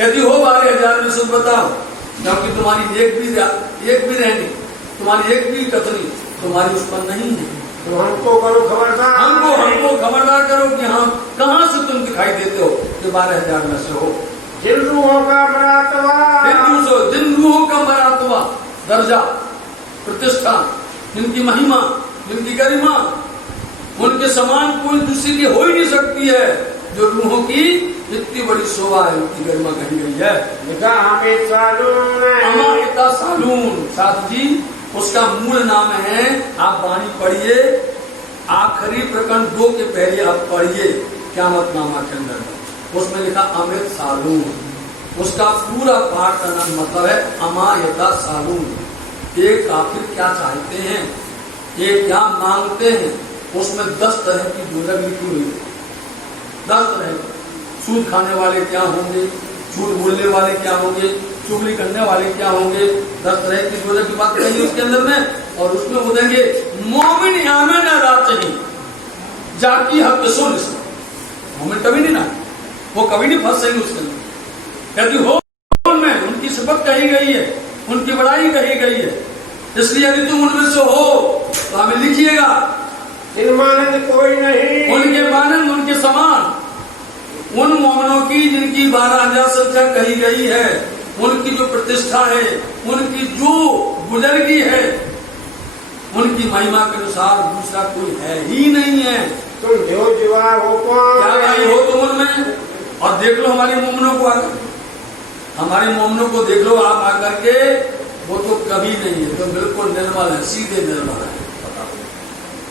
यदि हो 12,000 में से बताओ, क्योंकि तुम्हारी एक भी रहनी, तुम्हारी एक भी कथनी तुम्हारी उस पर नहीं है। तो हमको करो खबरदार, हमको खबरदार करो कि हाँ कहाँ से तुम दिखाई देते हो कि 12,000 में से हो। जिन रूहों का मरातवा, जिन रूहों का मरातवा, दर्जा, प्रतिष्ठा, जिनकी महिमा, जिनकी गरिमा, उनके समान कोई दूसरी की हो ही नहीं सकती है। जो रूहों की इतनी बड़ी शोभा है, उनकी गरिमा कही गई है। लिखा हमें सालून, अमायता सालून, साधु जी उसका मूल नाम है। आप वाणी पढ़िए, आखिरी प्रकरण 2 के पहले आप पढ़िए क़यामत नामा के अंदर, उसमें लिखा अमृत सालून। उसका पूरा पाठ का नाम मतलब है अमायता सालून। ये काफिर क्या चाहते हैं, ये क्या मांगते हैं, उसमें 10 तरह की दुर्लभ लिखी हुई है। 10 तरह की। सूद खाने वाले क्या होंगे, झूठ बोलने वाले क्या होंगे, चुगली करने वाले क्या होंगे, 10 तरह की दुर्लभ की बात कही उसके अंदर में। और उसमें वो देंगे मोमिन आमेन रात चाहिए जाकी हक सुन, मोमिन कभी नहीं ना, वो कभी नहीं फंस सकेंगे उसके अंदर। यदि हो उनमें उनकी सिफत कही गई है, उनकी बड़ाई कही गई है, इसलिए यदि तुम उनमें से हो तो हमें लिखिएगा। इन मानंद कोई नहीं, उनके मानंद, उनके समान उन मोमिनों की जिनकी 12,000 संख्या कही गई है, उनकी जो प्रतिष्ठा है, उनकी जो बुजुर्गी है, उनकी महिमा के अनुसार दूसरा कोई है ही नहीं है। तुम जो जीवा हो कौन, क्या भाई हो तुम उनमें? और देख लो हमारे मोमिनों को आकर, हमारे मोमिनों को देख लो आप आकर के, वो तो कभी नहीं है, तो बिल्कुल निर्मल है, सीधे निर्मल है।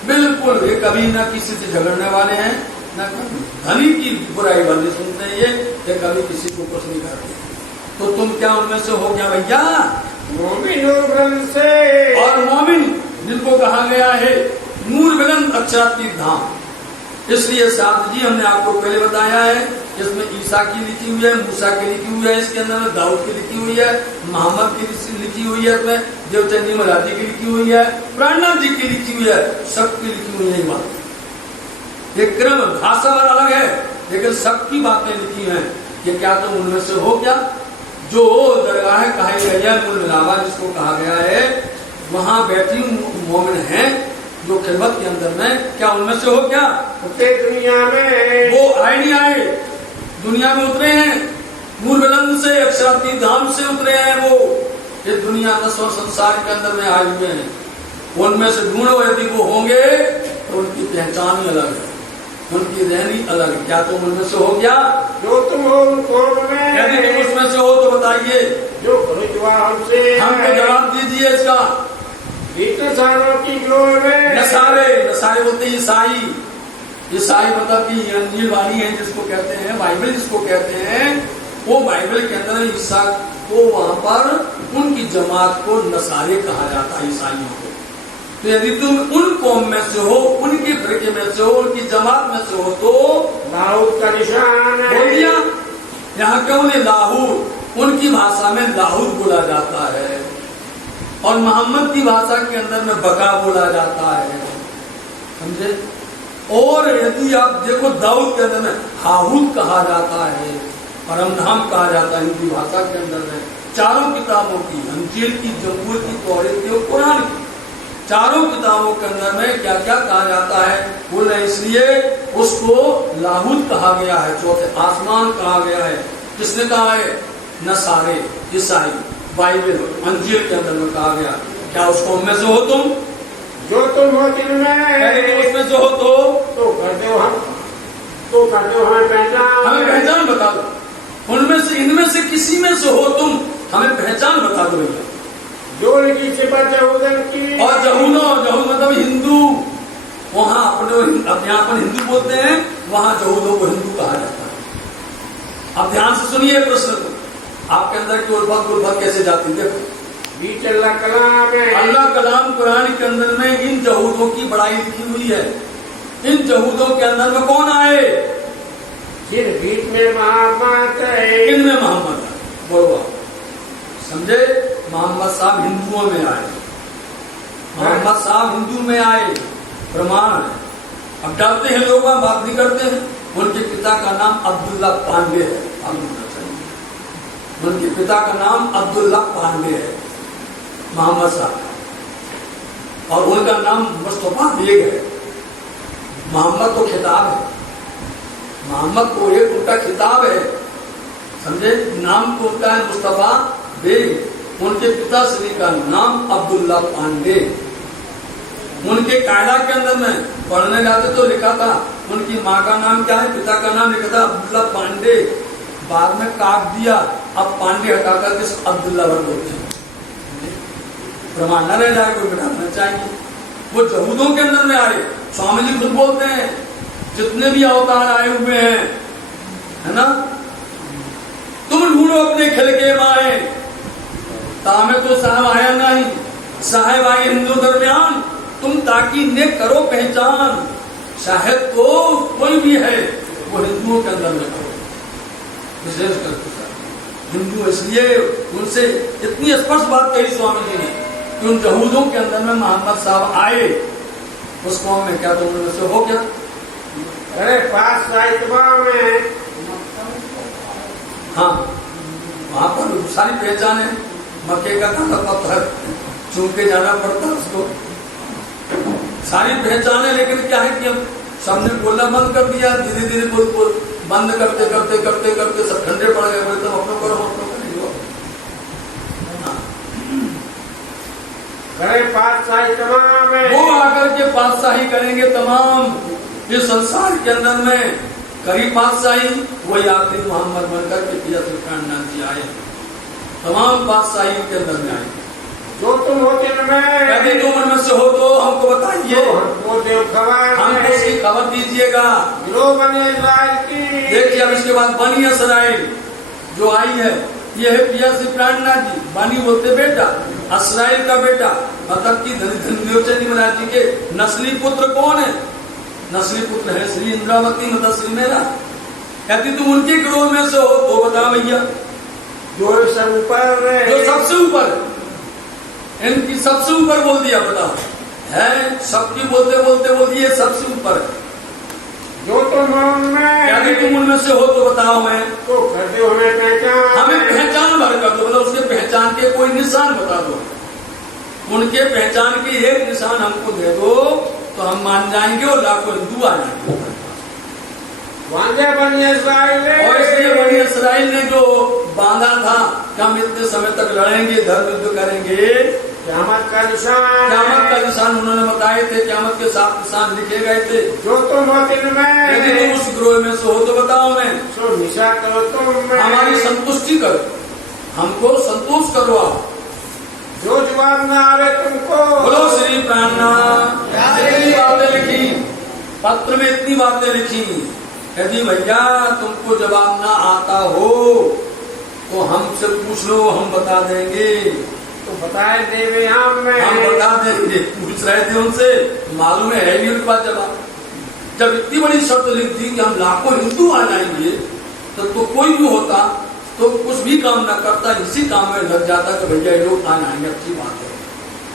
बिल्कुल ये कभी ना किसी से झगड़ने वाले हैं, ना कभी धनी की बुराई भली सुनते हैं ये कभी किसी को कुछ नहीं करते। तो तुम क्या उनमें से हो क्या भैया? मोमिन नूर बुलंद से, और मोमिन जिनको कहा गया है नूर बुलंद अक्षरातीत धाम। इसलिए साहब जी हमने आपको पहले बताया है, इसमें ईसा की लिखी हुई है, मूसा की लिखी हुई है, इसके अंदर में दाऊद की लिखी हुई है, मोहम्मद की लिखी हुई है, इसमें देवचंदी महाराज जी की लिखी हुई है, प्राणनाथ जी की लिखी हुई है, सबकी लिखी हुई है। बात ये क्रम भाषा वाला अलग है, लेकिन सबकी बातें लिखी हैं। ये क्या तुम उनमें से हो क्या? जो दरगाह कही गई है कुल मिलावा जिसको कहा गया है, वहाँ बैठी मोमिन है जो खिदमत के अंदर में, क्या उनमें से हो क्या? दुनिया में वो आए नहीं आए, दुनिया में उतरे हैं, नूर बुलंद से अक्षरातीत धाम से उतरे हैं। वो ये दुनिया नस्व संसार के अंदर में आए हुए हैं। उनमें से ढूंढो, यदि वो होंगे तो उनकी पहचान ही अलग है, उनकी रहनी अलग है। क्या तुम उनमें से हो क्या? जो तुम हो उनको में, यदि तुम उसमें से हो तो बताइए, जो खुदा हमसे, हमको जवाब दीजिए इसका। नसारों की गोर में, नसारे बोलते हैं ईसाई। ईसाई मतलब कि अंजील वाणी है जिसको कहते हैं, बाइबल जिसको कहते हैं, वो बाइबल के अंदर ईसा को वहां पर उनकी जमात को नसारे कहा जाता है, ईसाइयों को। तो यदि तुम उन कौम में से हो, उनके फिरके में से हो, उनकी जमात में से हो तो दाऊद का निशान है। बोल दिया। यहाँ क्यों नहीं लाहूर, उनकी भाषा में लाहूर बोला जाता है, और मोहम्मद की भाषा के अंदर में बका बोला जाता है, समझे? और यदि आप देखो दाऊद के अंदर में हाहूद कहा जाता है, परम नाम कहा जाता है हिंदी भाषा के अंदर में। चारों किताबों की, अंजील की, जबूर की, तौरात की और कुरान की, चारों किताबों के अंदर में क्या क्या कहा जाता है बोल रहे, इसलिए उसको लाहूद कहा गया है, चौथे आसमान कहा गया है। किसने कहा है? नसारे, ईसाई, बाइबल, अंजील के अंदर में कहा गया। क्या उसको उनमें से हो तुम? जो तुम हो जिनमें, उसमें से हो तो कर दो हम, तो कर दो हमें पहचान, हमें पहचान बता दो। उनमें से, इनमें से किसी में से हो तुम, हमें पहचान बता दो भैया। जो लिखी सिफत यहूदन की, और जहूद मतलब हिंदू, वहाँ अपने यहाँ पर हिंदू बोलते हैं, वहाँ जहूदों को हिंदू कहा जाता है। अब ध्यान से सुनिए प्रश्न को, आपके अंदर की उल्फत कैसे जाती है? बीच अल्लाह कलाम है, अल्लाह कलाम कुरान के अंदर में इन जहूदों की बड़ाई लिखी हुई है। इन जहूदों के अंदर में कौन आए? जिन बीच में मोहम्मद है, इनमें मोहम्मद है, बोलो समझे? मोहम्मद साहब हिंदुओं में आए, मोहम्मद साहब हिंदू में आए, प्रमाण है। अब डरते हैं लोग, बात नहीं करते हैं, उनकी पिता का नाम अब्दुल्ला पांडे है। उनके पिता का नाम अब्दुल्ला पांडे है, मोहम्मद साहब, और उनका नाम मुस्तफा बेग है। मोहम्मद तो खिताब है, मोहम्मद को एक उनका खिताब है, समझे। नाम तो उनका है मुस्तफा बेग। उनके पिता श्री का नाम अब्दुल्ला पांडे। उनके कायदा के अंदर में पढ़ने जाते तो लिखा था उनकी माँ का नाम क्या है, पिता का नाम लिखा था अब्दुल्ला पांडे, बाद में काट दिया, अब पांडे हटाकर किस अब्दुल्ला वर्ग होते हैं। प्रमाण न रह जाए कोई बिठाना चाहिए। वो यहूदों के अंदर में आए। स्वामी जी खुद बोलते हैं जितने भी अवतार आए हुए हैं, है ना, तुम ढूंढो अपने खिल के माए, तामे तो साहब आया नहीं, साहेब आए हिंदू दरमियान, तुम ताकि ने करो पहचान। शायद तो कोई भी है वो हिंदुओं के अंदर में करो, विशेष करके हिंदू। इसलिए उनसे इतनी स्पष्ट बात कही स्वामी जी ने कि उन यहूदों के अंदर में मोहम्मद साहब आए, उस कौम में क्या तो उनमें से हो क्या? अरे पास में, हाँ, वहां पर सारी पहचान है। मक्के का काला पत्थर चूम के जाना पड़ता है उसको, सारी पहचान है। लेकिन क्या है कि हम सबने बोलना बंद कर दिया, धीरे धीरे बोल बंद करते करते करते करते सब ठंडे पड़ गए। बोलते अपनों करो, अपनों करेंगे। पातशाही तमाम है, वो आकर के पातशाही करेंगे तमाम इस संसार के अंदर में। करी पातशाही वही आखिरी मोहम्मद बनकर के पिया श्रीकांतनाथ जी आए, तमाम पातशाही के अंदर में आए। जो तुम होते यदि तुम उनमें से हो तो हमको बताइए, हमको इसकी खबर दीजिएगा। देखिए अब इसके बाद बनी इसराइल जो आई है, ये है पिया श्रीकांतनाथ जी। बनी बोलते बेटा, इसराइल का बेटा, मतलब की धन्योचनी महाराज जी के नस्ली पुत्र कौन है? नस्ली पुत्र है श्री इंद्रावती, मतलब श्री मेरा। यदि तुम उनके गिरोह में से हो तो बता भैया। जो सब ऊपर है, जो सबसे ऊपर, इनकी सबसे ऊपर बोल दिया, बताओ है सबकी बोलते बोलते बोल दिए सबसे ऊपर। जो तुम यदि तुम उनमें से हो तो बताओ। मैं तो कर दो हमें पहचान, हमें पहचान भर कर दो, मतलब उसके पहचान के कोई निशान बता दो। उनके पहचान के एक निशान हमको दे दो तो हम मान जाएंगे और लाखों हिंदू आ जाएंगे। बनी इसराइल, और इसलिए बनी इसराइल ने जो बांधा था कि हम इतने समय तक लड़ेंगे, धर्म युद्ध करेंगे, क़यामत का निशान, क़यामत का निशान उन्होंने बताए थे। क़यामत के 7 निशान लिखे गए थे। जो तुम होते यदि तुम उस ग्रोह में से हो तो बताओ। मैं सो निशा करो तुम, हमारी संतुष्टि करो, हमको संतोष करो आप। जो जवाब न आवे तुमको, बोलो श्री प्राणनाथ। इतनी बातें लिखी पत्र में, इतनी बातें लिखी। यदि भैया तुमको जवाब ना आता हो तो हमसे पूछ लो, हम बता देंगे। तो बताए देवे हम बता देंगे। पूछ रहे थे उनसे, मालूम है नहीं उनके पास जवाब। जब इतनी बड़ी शर्त लिख दी कि हम लाखों हिंदू आ जाएंगे, तो कोई भी होता तो कुछ भी काम न करता, इसी काम में लग जाता कि भैया ये लोग आ जाएंगे, अच्छी बात है।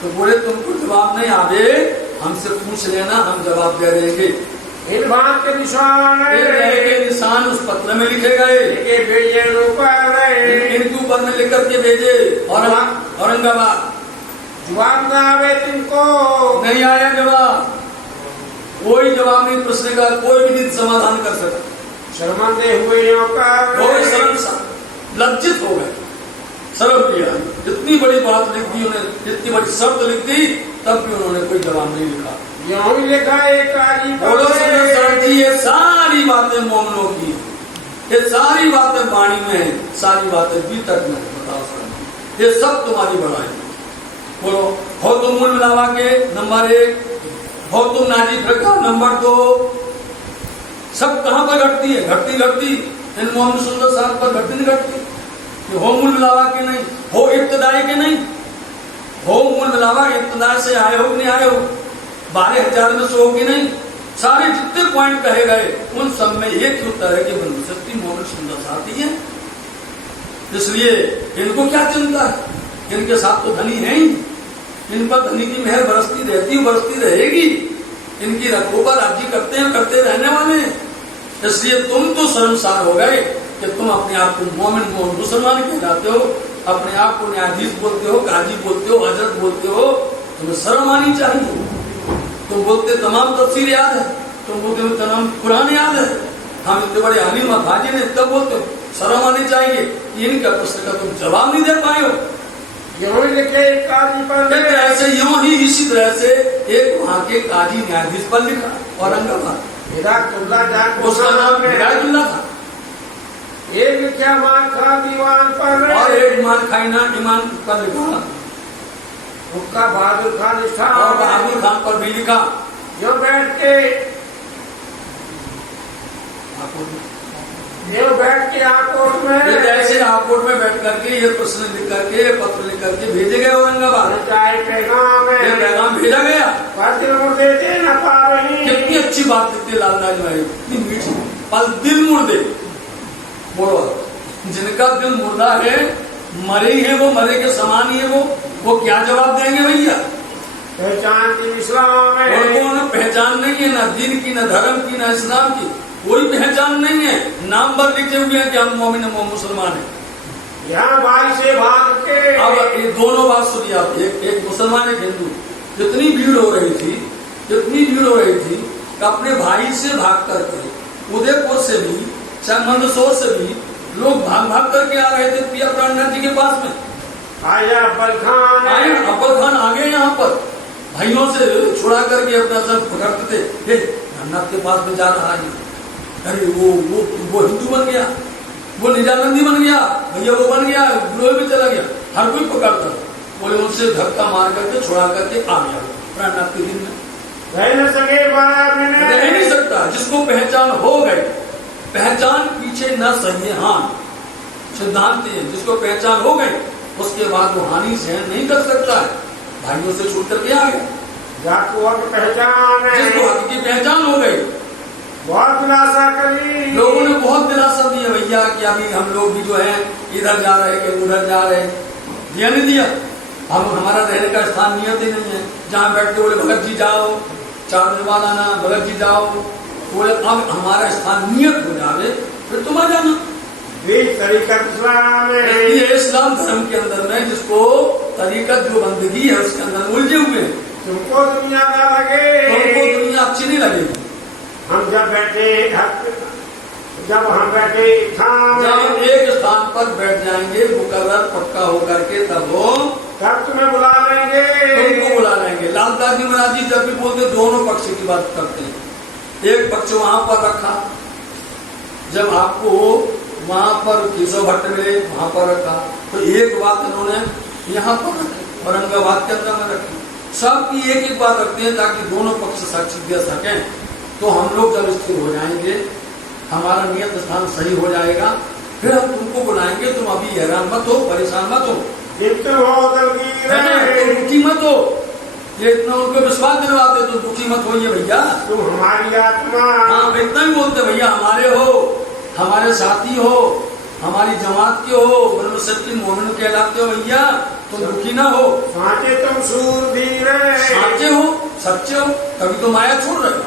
तो बोले तुमको जवाब नहीं आवे, हमसे पूछ लेना, हम जवाब दे देंगे। इन बात के निशान, के निशान उस पत्र में लिखे गए, भेजे इनके ऊपर में लिख करके भेजे। और औरंगाबाद जवाब न आवे तुमको, नहीं आया जवाब, कोई जवाब नहीं, प्रश्न का कोई भी समाधान कर सका। शर्मंदे हुए शर्म, लज्जित हो गए, शर्म किया। इतनी बड़ी बात लिख दी उन्हें, इतनी बड़ी शब्द लिख दी, तब भी उन्होंने कोई जवाब नहीं लिखा। यही लिखा एक जी, ये सारी बातें मोमनों की, ये सारी बातें वाणी में है, सारी बातें बीतक में। बताओ सर, ये सब तुम्हारी बढ़ाई। बोलो, हो तुम मूल मिलावा के नंबर 1, हो तुम नाजी फिरका नंबर 2। सब कहाँ पर घटती है? घटती इन मोहम्मद सुंदर साहब पर घटती नहीं घटती। ये हो मूल मिलावा के नहीं, हो इब्तदाई के नहीं, हो मूल मिलावा इब्तदाई से आए हो कि नहीं आए हो, 12,000 में से हो कि नहीं। सारे जितने पॉइंट कहे गए उन सब में एक ही उत्तर है कि बंधु शक्ति मोहम्मद सुंदर साहब ही है। इसलिए इनको क्या चिंता है, इनके साथ तो धनी है ही, इन पर धनी की मेहर बरसती रहती, बरसती रहेगी। इनकी रखों पर राज्य करते हैं, करते रहने वाले। इसलिए तुम तो शर्मसार हो गए कि तुम अपने आप को मोमिन मुसलमान कहलाते हो, अपने आप को न्यायाधीश बोलते हो, काजी बोलते हो, हजरत बोलते हो। तुम्हें शर्म आनी चाहिए। तुम बोलते तमाम तफसीर याद है, तुम बोलते तमाम कुरान याद है, हम इतने बड़े अलीम हाजी ने तब बोलते हो, शर्म आनी चाहिए। इनका प्रश्न का तुम जवाब नहीं दे पाए हो। यूं लिखे काजी पर ऐसे यूं ही इसी तरह से एक वहाँ के काजी न्यायाधीश पर लिखा औरंगाबाद, उसका नाम हिदायतुल्लाह था। एक लिखा मान खा दीवान पर और एक ईमान खाइना ईमान पर लिखा, उसका बहादुर खान और बहादुर खान पर भी लिखा। जो बैठ के हाईकोर्ट में ऐसे हाईकोर्ट में बैठ करके ये प्रश्न लिख करके पत्र लिख करके भेजे गए औरंगाबाद, ये पैगाम भेजा गया। देते न पा रही, कितनी अच्छी बात लिखती लालदाज भाई, इतनी मीठी। पल दिल मुर्दे बोलो, जिनका दिल मुर्दा है, मरे ही है वो, मरे के समान ही है वो क्या जवाब देंगे भैया? पहचान की इस्लाम है, उनको पहचान नहीं है, न दीन की, न धर्म की, न इस्लाम की, कोई पहचान नहीं है। नाम पर लिखे हुए हैं कि हम मोमिन हैं, मुसलमान हैं। यहाँ भाई से भाग के अब ये दोनों बात सुनिए आप, एक मुसलमान एक हिंदू। इतनी भीड़ हो रही थी, इतनी भीड़ हो रही थी कि अपने भाई से भाग करके उदयपुर से भी, चाहे मंदसौर से भी लोग भाग भाग करके आ रहे थे पिया प्राणनाथ जी के पास में। आया अब्बल खान, आए अब्बल खान आ गए यहाँ पर, भाइयों से छुड़ा करके अपना सब पकड़ते थे। प्राणनाथ के पास में जा रहा है, अरे वो हिंदू बन गया, वो निजानंदी बन गया, भैया वो बन गया, गुरु में चला गया, हर कोई पकड़ता। बोले उनसे धक्का मार करके छुड़ा करके आ गया प्राणनाथ के दिन में। रह नहीं सकता, जिसको पहचान हो गई, पहचान पीछे न सही है। हाँ, सिद्धांत है, जिसको पहचान हो गई उसके बाद वो हानि सहन नहीं कर सकता है। भाइयों से छूट करके आ गया, जिसको हक की पहचान हो गई। बहुत दिलासा करी, लोगों ने बहुत दिलासा दिया भैया कि अभी हम लोग भी जो है इधर जा रहे कि उधर जा रहे, दिया नहीं दिया। हम हमारा रहने का स्थान नियत ही नहीं है, जहाँ बैठते बोले भगत जी जाओ, 4 बजे बाद आना, भगत जी जाओ, बोले अब हमारा स्थान नियत हो जावे फिर तुम आ जाना। ये इस्लाम धर्म के अंदर में जिसको तरीकत जो बंदगी है उसके अंदर उलझे हुए हैं। तुमको दुनिया ना लगे, तुमको दुनिया अच्छी नहीं लगेगी। हम जब हम बैठे जब एक स्थान पर बैठ जाएंगे मुकर्रर पक्का होकर के, तब तुम्हें बुला लेंगे, तुमको बुला लेंगे। लालदास जी महाराज जी जब भी बोलते दोनों पक्ष की बात करते हैं। एक पक्ष वहां पर रखा, जब आपको वहां पर केशव भट्ट मिले वहां पर रखा, तो एक बात इन्होंने यहाँ पर रखी, औरंगाबाद के अंदर में रखी। सबकी एक एक बात रखते हैं ताकि दोनों पक्ष साक्षी दे सकें। तो हम लोग जब स्थिर हो जाएंगे, हमारा नियत स्थान सही हो जाएगा, फिर हम तुमको बुलाएंगे। तुम अभी हैरान मत हो, परेशान मत हो, दुखी मत हो। ये इतना उनको विश्वास दिलवाते तो दुखी मत होइए भैया, तुम हमारी आत्मा। हाँ, इतना ही बोलते भैया हमारे हो, हमारे साथी हो, हमारी जमात के हो, ब्रह्म सत्य मोमिन कहलाते हो भैया, तुम दुखी ना हो। साचे तुम सूरवीर, साचे हो, सच्चे हो, तभी तो माया छोड़ रहे हो,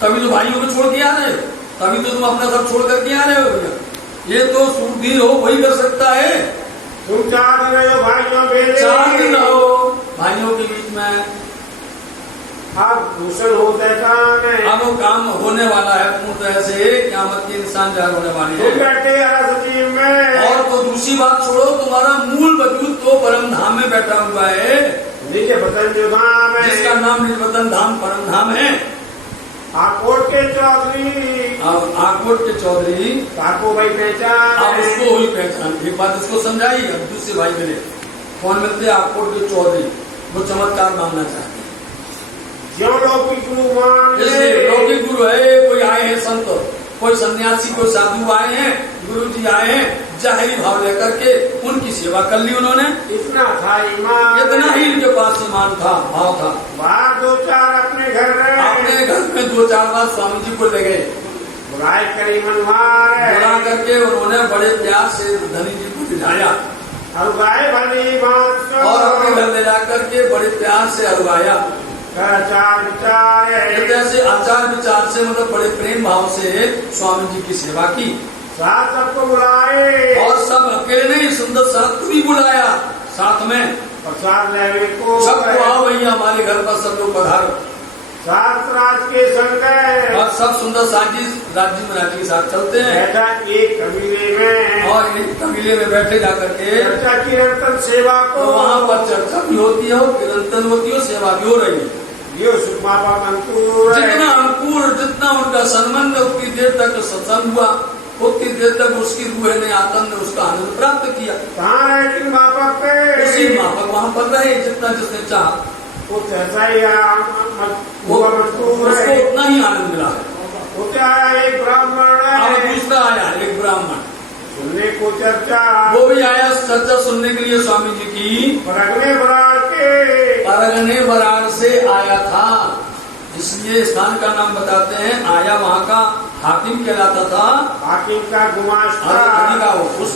तभी तो भाइयों को छोड़ के आ रहे हो, तभी तो तुम अपना सब छोड़ करके आ रहे हो भैया। ये तो सूरवीर हो वही कर सकता है। तुम 4 दिन रहो भाइयों में, 4 दिन रहो भाइयों के बीच में। अब भूषण होते अब वो काम होने वाला है पूर्ण तरह से, क़यामत के निशान जाहिर होने वाले हैं। बैठे में, और तो दूसरी बात छोड़ो, तुम्हारा मूल वजूद तो परम धाम में बैठा हुआ है, नीचे वतन जो धाम है, जिसका नाम निजवतन धाम परम धाम है। आकोट के चौधरी, अब आकोट के चौधरी आपको भाई पहचान, अब उसको हुई पहचान। एक बात इसको समझाई। अब दूसरे भाई मिले, कौन मिलते? आकोट के चौधरी, वो चमत्कार मानना चाहते हैं। जो लौकिक गुरु मान, लौकिक गुरु है, कोई आए हैं संत, कोई सन्यासी, कोई साधु आए हैं, गुरु जी आए हैं, जाहिरी भाव लेकर के उनकी सेवा कर ली उन्होंने। इतना था ईमान, इतना ही इनके पास ईमान था, भाव था। बाहर 2-4 अपने घर में 2-4 बार स्वामी जी को ले गए, बुलाए करी मनवार, बुला करके उन्होंने बड़े प्यार से धनी जी को बिठाया, हलवाए भली बात, और अपने घर ले जाकर के बड़े प्यार से हलवाया। आचार विचार है। जैसे आचार विचार से मतलब बड़े प्रेम भाव से स्वामी जी की सेवा की। साथ सबको बुलाए और सब अकेले नहीं, सुंदर साथ को भी बुलाया साथ में। प्रसाद लेने को सबको आओ भैया हमारे घर पर सब लोग पधारो। सात राज के संग और सब सुंदर साथी राज्य महाराज के साथ चलते हैं। बैठा एक कबीले में और एक कबीले में बैठे जाकर के चर्चा की निरंतर सेवा को तो वहाँ पर चर्चा भी होती है और निरंतर होती है, सेवा भी हो रही है। ये सुषमा पर अनुकूल है। जितना अनुकूल, जितना उनका सम्मान, उतनी देर तक सत्संग हुआ, उतनी देर तक उसकी रूह ने आत्मा ने उसका आनंद प्राप्त किया। कहाँ रहे थे मापक पे? उसी मापक वहाँ पर रहे जितना जिसने चाहा, वो ऐसा ही उसको उतना ही आनंद मिला। वो क्या आया? एक ब्राह्मण और है, दूसरा आया एक ब्राह्मण, सुनने को चर्चा, वो भी आया चर्चा सुनने के लिए स्वामी जी की। परगने बराड़ के परगने बराड़ से आया था, इसलिए स्थान का नाम बताते हैं। आया वहाँ का हाकिम कहलाता था। हाकिम का गुमास्ता उस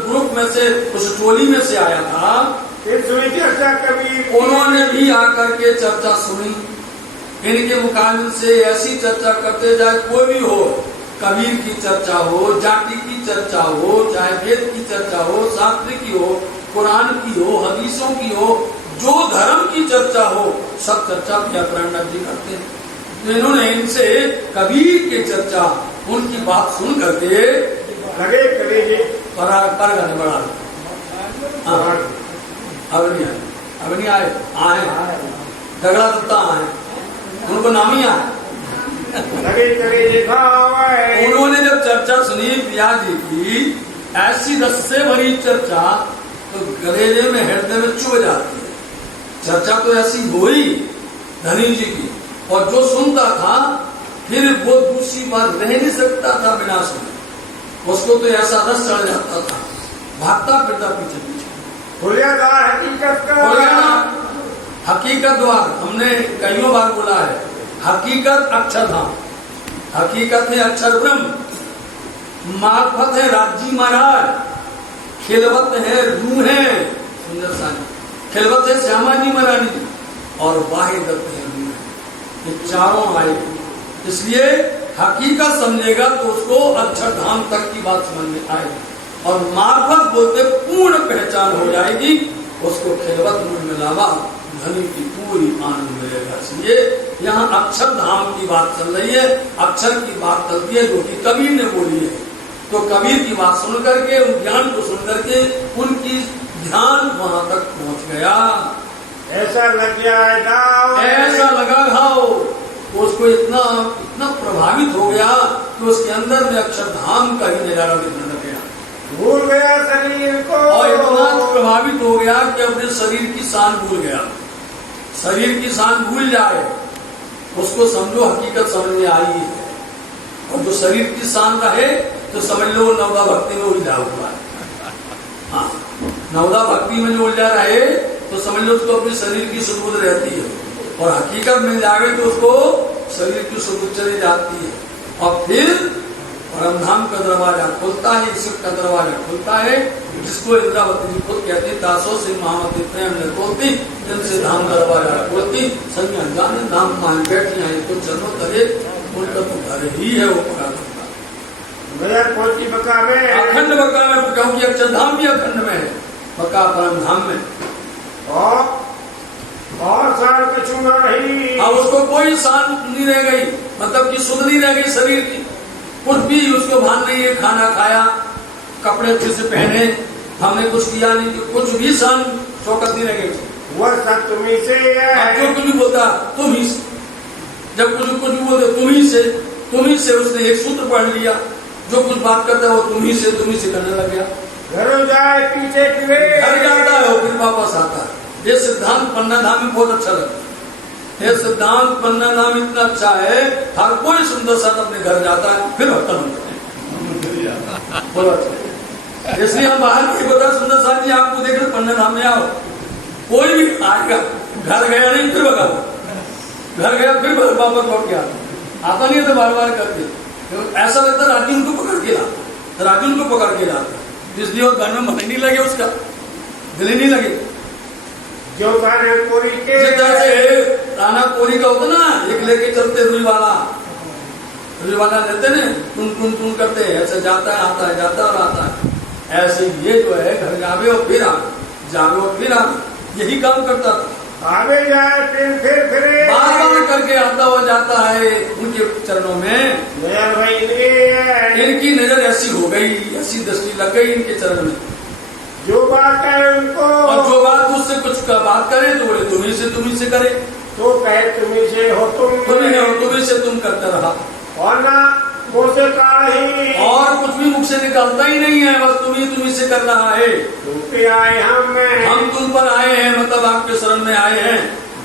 ग्रुप में से, उस टोली में से आया था। फिर सुनी चर्चा कबीर। उन्होंने भी आकर के चर्चा सुनी। इनके मुकाबले से ऐसी चर्चा करते जाए, कोई भी हो, कबीर की चर्चा हो, जाति की चर्चा हो, चाहे वेद की चर्चा हो, शास्त्र की हो, कुरान की हो, हदीसों की हो, जो धर्म की चर्चा हो, सब चर्चा व्याकरण जी करते हैं। तो इन्होंने इनसे कबीर की चर्चा, उनकी बात सुन करके लगे कलेजे परगने बढ़ा। अब नहीं आए, झगड़ा दत्ता आए, उनको नाम ही आए। लगे कलेजे भाव है। उन्होंने जब चर्चा सुनी प्रिया जी की, ऐसी रस से भरी चर्चा, तो गलेजे में हृदय में चुभ जाती है। चर्चा तो ऐसी हुई धनी जी की, और जो सुनता था फिर वो दूसरी बार रह नहीं सकता था बिना सुने। उसको तो ऐसा रस चढ़ जाता था, भागता फिरता पीछे पीछे। हकीकत का हकीकत द्वार हमने कईयों बार बोला है। हकीकत अक्षरधाम, हकीकत है अक्षर ब्रह्म, मार्फत है राज्य महाराज, खिलवत है रूह है सुंदर सानी, खिलवत है श्यामा जी महारानी, और बाह्य दत्त है रूह है। ये चारों आए, इसलिए हकीकत समझेगा तो उसको अक्षरधाम तक की बात समझ में आएगी। और मार्फत बोलते पूर्ण पहचान हो जाएगी, उसको खिलवत रूह में लावा धनी की पूरी आनंद मिलेगा। इसलिए यहाँ अक्षरधाम की बात चल रही है, अक्षर की बात चलती है, जो कि कबीर ने बोली है। तो कबीर की बात सुन करके, उन ज्ञान को सुन करके उनकी ध्यान वहां तक पहुंच गया। ऐसा लग गया है घाव, ऐसा लगा घाव, उसको इतना प्रभावित हो गया कि उसके अंदर में अक्षरधाम का ही नजारा दिखने लग गया। भूल गया शरीर को, और इतना प्रभावित हो गया कि अपने शरीर की शान भूल गया। शरीर की शान भूल जाए, उसको समझो हकीकत समझ में आई है। और जो शरीर की शान रहे तो समझ लो नवदा भक्ति में उलझा हुआ है। हाँ, नवदा भक्ति में जो उलझा रहे तो समझ लो उसको अपने शरीर की सुबुद रहती है, और हकीकत मिल जाए तो उसको शरीर की सुबुद चली जाती है। और फिर परमधाम का दरवाजा खुलता है, ईश्वर का दरवाजा खुलता है, जिसको इंद्रावती जी खुद कहते हैं, दासों से महामती प्रेम ने खोलती, जिनसे धाम दरवाजा खोलती, संज्ञा जाने धाम मान बैठी है, तो जन्म करे उनका तो घर ही है वो पराधम का। पहुंची बका में, अखंड बका में, क्योंकि अक्षरधाम भी अखंड में है, बका परमधाम में। और शान कछु नहीं, अब उसको कोई शान नहीं रह गई, मतलब कि सुध नहीं रह गई शरीर की, कुछ भी उसको भान नहीं है। खाना खाया, कपड़े अच्छे से पहने, हमने कुछ किया नहीं, कुछ भी शान शौकत नहीं रह गई। वह सब तुम्ही से है, जो कुछ भी बोलता तुम ही से, जब कुछ भी बोलते तुम ही से उसने एक सूत्र पढ़ लिया, जो कुछ बात करता है वो तुम ही से करने लग गया। घर जाए पीछे घर जाता है और फिर वापस आता है। ये सिद्धांत पन्ना धाम में बहुत अच्छा लगता है। ये सिद्धांत पन्ना धाम इतना अच्छा है, हर कोई सुंदर साथ अपने घर जाता है, फिर भक्तन होता है। बहुत अच्छा, इसलिए हम बाहर की बता सुंदर साथ जी आपको देख रहे पन्ना धाम में आओ, कोई भी आएगा, घर गया नहीं फिर भगा, घर गया फिर वापस लौट गया, आता नहीं तो बार बार करके। तो ऐसा लगता है राजू उनको पकड़ के लाता, राजू उनको पकड़ के लाता, इसलिए वो घर में मन ही नहीं लगे, उसका दिल ही नहीं लगे। जो जैसे राना कोरी का होता ना, एक लेके चलते रुई वाला लेते ना, टुन करते, ऐसे जाता है आता है, जाता और आता है। ऐसे ये जो है घर जावे और फिर जावे और फिर यही काम करता था। आगे जाए फिर बार बार करके आता हुआ जाता है उनके चरणों में। इनकी नजर ऐसी हो गई, ऐसी दृष्टि लग गई इनके चरण में। जो बात है उनको, और जो बात उससे कुछ का बात करे तो बोले तुम्ही से करे, तो कहे तुम्ही से हो, तुम्ही से तुम करता रहा, और ना मुँह से काढ़ी, और कुछ भी मुख से निकलता ही नहीं है, बस तुम्ही से कर रहा है। तुम पे आए हम तुम पर आए हैं, मतलब आपके शरण में आए हैं।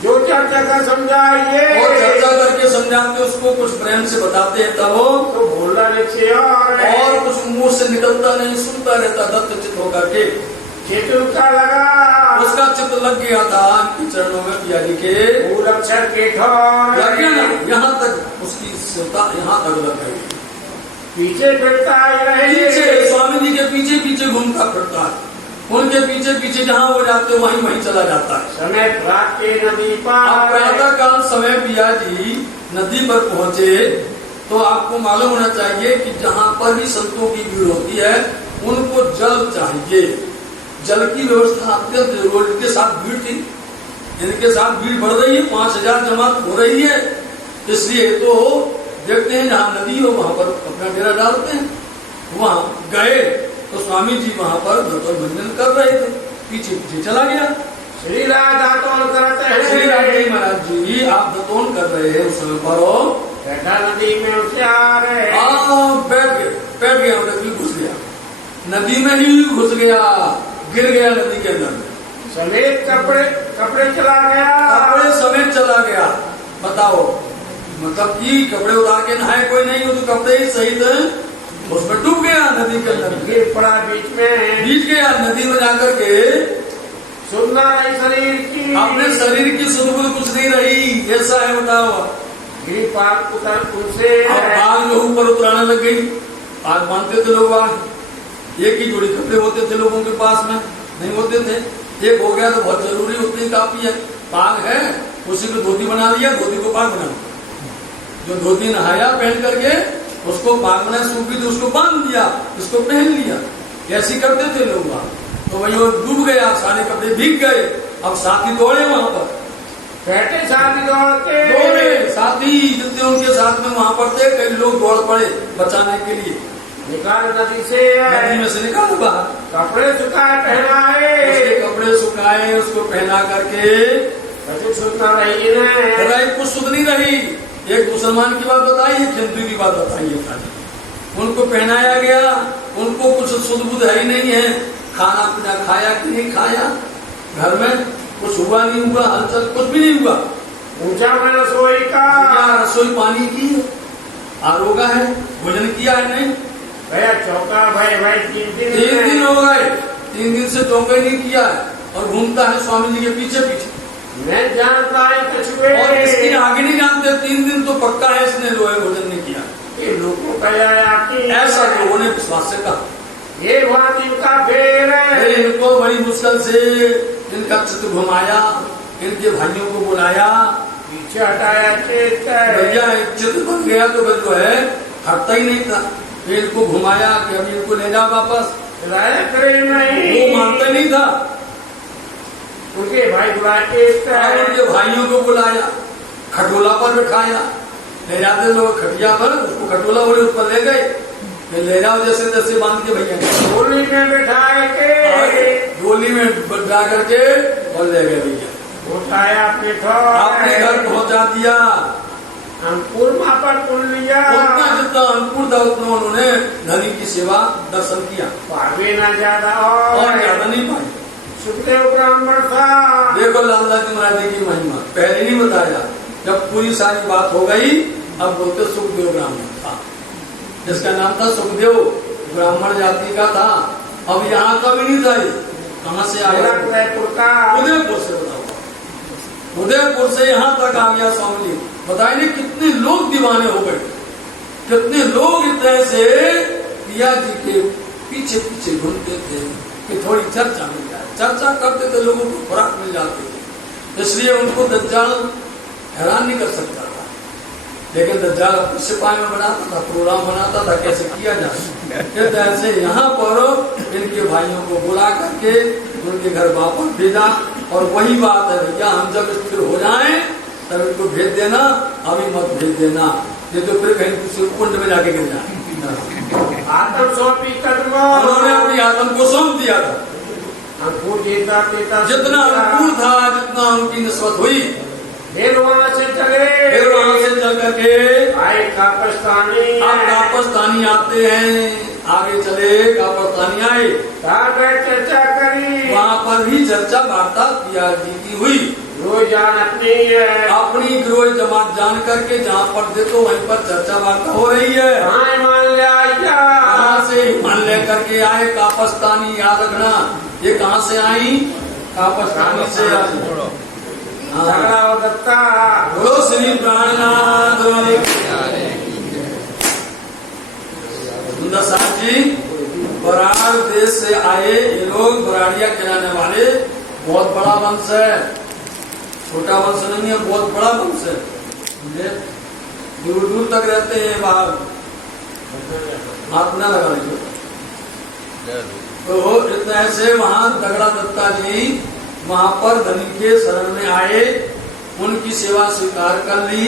जो चर्चा का समझाइए, और चर्चा करके समझाते उसको, कुछ प्रेम से बताते हैं तब वो तो बोलना नीचे और कुछ मुंह से निकलता नहीं, सुनता रहता दत्त चित्त होकर के। चित्र का लगा, उसका चित्त लग गया था कि चरणों में पिया जी के मूल अक्षर के ठोर लग गया ना, यहाँ तक उसकी श्रद्धा यहाँ तक लग गई। पीछे फिरता पीछे स्वामी जी के पीछे घूमता फिरता है, उनके पीछे जहाँ वो जाते वहीं चला जाता है। समय रात के नदी पर, प्रातः काल समय पिया जी नदी पर पहुँचे तो आपको मालूम होना चाहिए कि जहाँ पर भी संतों की भीड़ होती है उनको जल चाहिए। जल की व्यवस्था अत्यंत जरूरी। इनके साथ भीड़ थी, इनके साथ भीड़ बढ़ रही है, 5000 जमात हो रही है, इसलिए तो देखते हैं जहाँ नदी हो वहां पर अपना डेरा डालते हैं। वहां गए तो स्वामी जी वहां पर दत्तोल भंजन कर रहे थे, पीछे चला गया। श्री दातोल करते हैं, श्री राज महाराज जी आप दतोन कर रहे हैं उस समय पर बैठा नदी में होशियार है, बैठ गया नदी घुस गया, नदी में ही घुस गया, गिर गया नदी के अंदर, समेत कपड़े चला गया, कपड़े समेत चला गया। बताओ, मतलब कि कपड़े उतार के नहाए कोई नहीं हो तो कपड़े ही सहित उसमें डूब गया नदी के अंदर, गिर पड़ा बीच गया नदी में जाकर के। सुनना रही शरीर की, अपने शरीर की सुध बुध कुछ नहीं रही, ऐसा है। बताओ, गिर पार उतर उनसे बाल जो ऊपर उतराने लग गई। आज मानते थे लोग, आज एक ही जोड़ी कपड़े होते थे लोगों के पास में, नहीं होते थे। एक हो गया तो बहुत जरूरी, उतनी काफी है। पाग है उसी को धोती बना लिया, धोती को पाग बना, जो धोती नहाया पहन करके उसको पाग बना, सूखी तो उसको बांध दिया, इसको पहन लिया, ऐसी करते थे लोग। तो वही वो डूब गया, सारे कपड़े भीग गए। अब साथी दौड़े वहां पर, बैठे साथी दौड़े साथी जितने उनके साथ में वहां पर थे, कई लोग दौड़ पड़े बचाने के लिए। निकाल नदी में से निकाल बाहर, कपड़े सुखाए पहनाए, उसके कपड़े सुखाए, उसको पहना करके सुनना रही कुछ सुध नहीं रही। एक मुसलमान की बात बताई, एक हिंदू की बात बताई है खाली। उनको पहनाया गया, उनको कुछ सुध बुध है ही नहीं है। खाना पीना खाया कि नहीं खाया, घर में कुछ हुआ नहीं हुआ, हलचल कुछ भी नहीं हुआ। ऊंचा में रसोई का, रसोई पानी की आरोगा है, भोजन किया है नहीं भैया चौका भाई 3 दिन हो गए, 3 दिन से चौका ही नहीं किया है और घूमता है स्वामी जी के पीछे। मैं जानता है कछुए, और इसके आगे नहीं जानते, 3 दिन तो पक्का है इसने जो है भोजन नहीं किया। ये लोगों का ऐसा लोगों ने विश्वास से कहा। ये बात इनका फेर है। इनको बड़ी मुश्किल से इनका चित्र घुमाया, इनके भाइयों को बुलाया, पीछे हटाया, भैया एक चित्र बन गया तो फिर जो है हटता ही नहीं था। फिर इनको घुमाया कि अभी इनको ले जाओ वापस, वो मानता नहीं था। उनके भाई बुलाए, उनके भाइयों को बुलाया, खटोला पर बिठाया, ले जाते लोग खटिया पर, उसको खटोला बोले उस पर ले गए, फिर ले जाओ जैसे तैसे बांध के भैया डोली में बिठाए के, डोली में बिठा करके और ले गए भैया, उठाया अपने घर पहुंचा दिया। अंकुर वहां पर पुल लिया, उतना जितना अंकुर था उतना उन्होंने धनी की सेवा दर्शन किया, पावे ना ज्यादा और ज्यादा नहीं पाए। सुखदेव ब्राह्मण था। देखो लाला जी महाराज जी की महिमा पहले नहीं बताया, जब पूरी सारी बात हो गई अब बोलते सुखदेव ब्राह्मण था, जिसका नाम था सुखदेव, ब्राह्मण जाति का था। अब यहाँ का भी नहीं था, ये कहाँ से आया? उदयपुर से। बताओ, उदयपुर से यहाँ तक आ गया स्वामी जी। बताइए कितने लोग दीवाने हो गए, कितने लोग इस तरह से पिया जी के पीछे घूमते थे कि थोड़ी चर्चा मिल जाए। चर्चा करते थे, लोगों को खुराक मिल जाती थी। इसलिए उनको दज्जाल हैरान नहीं कर सकता था। लेकिन दज्जाल अपने सिपाही में बनाता था, प्रोग्राम बनाता था कैसे किया जाए। फिर ऐसे यहाँ पर इनके भाइयों को बुला करके उनके घर वापस भेजा। और वही बात है भैया, हम जब स्थिर हो जाएं तब इनको भेज देना, अभी मत भेज देना, ये तो फिर कहीं किसी कुंड में जाके गिर जाए। आत्म सौंपी कदमों, उन्होंने अपनी आत्म को सौंप दिया था। अंकुर देता देता जितना अनुकूल था, जितना उनकी निस्बत हुई, फिर वहाँ से चले, फिर वहाँ से चल करके आए कापस्तानी, अब कापस्तानी आते हैं। आगे चले, कापस्तानी आए, चर्चा करी, वहाँ पर भी चर्चा वार्ता पिया जी की हुई। रोजान अपनी गिरोह जमात जान करके जहाँ पर देखो वहीं पर चर्चा वार्ता हो रही है। कहाँ से मान ले करके आए कापस्तानी, याद रखना ये कहाँ से आई, कापस्तानी से आई। बोलो श्री प्राणनाथ सुंदर साहब जी बराड़ देश से आए ये लोग, बराड़िया कहलाने वाले। बहुत बड़ा वंश है, छोटा वंश नहीं है, बहुत बड़ा वंश है। दूर दूर तक रहते हैं बाहर, हाथ न लगा लीजिए। तो इतना ऐसे वहाँ दगड़ा दत्ता जी वहाँ पर धनी के शरण में आए, उनकी सेवा स्वीकार कर ली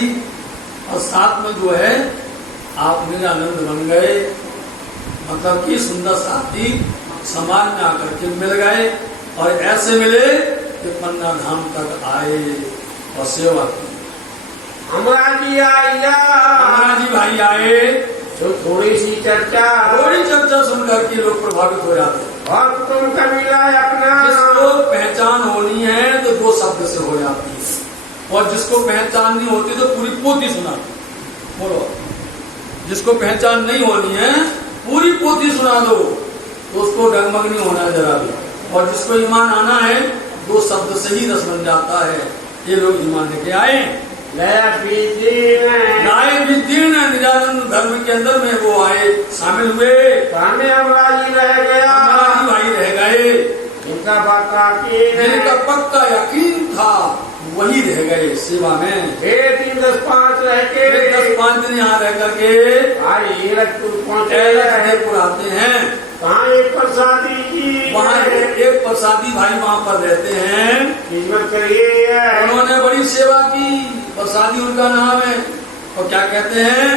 और साथ में जो है आप निरानंद बन गए। मतलब कि सुंदर साथी समाज में आकर के मिल गए और ऐसे मिले कि पन्ना धाम तक आए और सेवा की। हमारा जी भाई आए तो थोड़ी सी चर्चा सुनकर के लोग प्रभावित हो जाते हैं। और तुम कबीला अपना, जिसको पहचान होनी है तो 2 शब्द से हो जाती है, और जिसको पहचान नहीं होती तो पूरी पोथी सुनाती। बोलो, जिसको पहचान नहीं होनी है पूरी पोथी सुना दो तो उसको डगमग नहीं होना जरा भी। और जिसको ईमान आना है 2 शब्द से ही रस बन जाता है। ये लोग ईमान लेके आए, निजानंद धर्म के अंदर में वो आए, शामिल हुए। अमराजी रह गया, भाई रह गए, इनका जिनका पक्का यकीन था वही रह गए सेवा में। 10-5 रह के 10-5 दिन यहाँ रह करके पहुँचे आते हैं। कहाँ एक प्रसादी की, वहाँ एक प्रसादी भाई वहाँ पर रहते हैं, खिदमत करिए। उन्होंने बड़ी सेवा की, प्रसादी उनका नाम है। और क्या कहते हैं,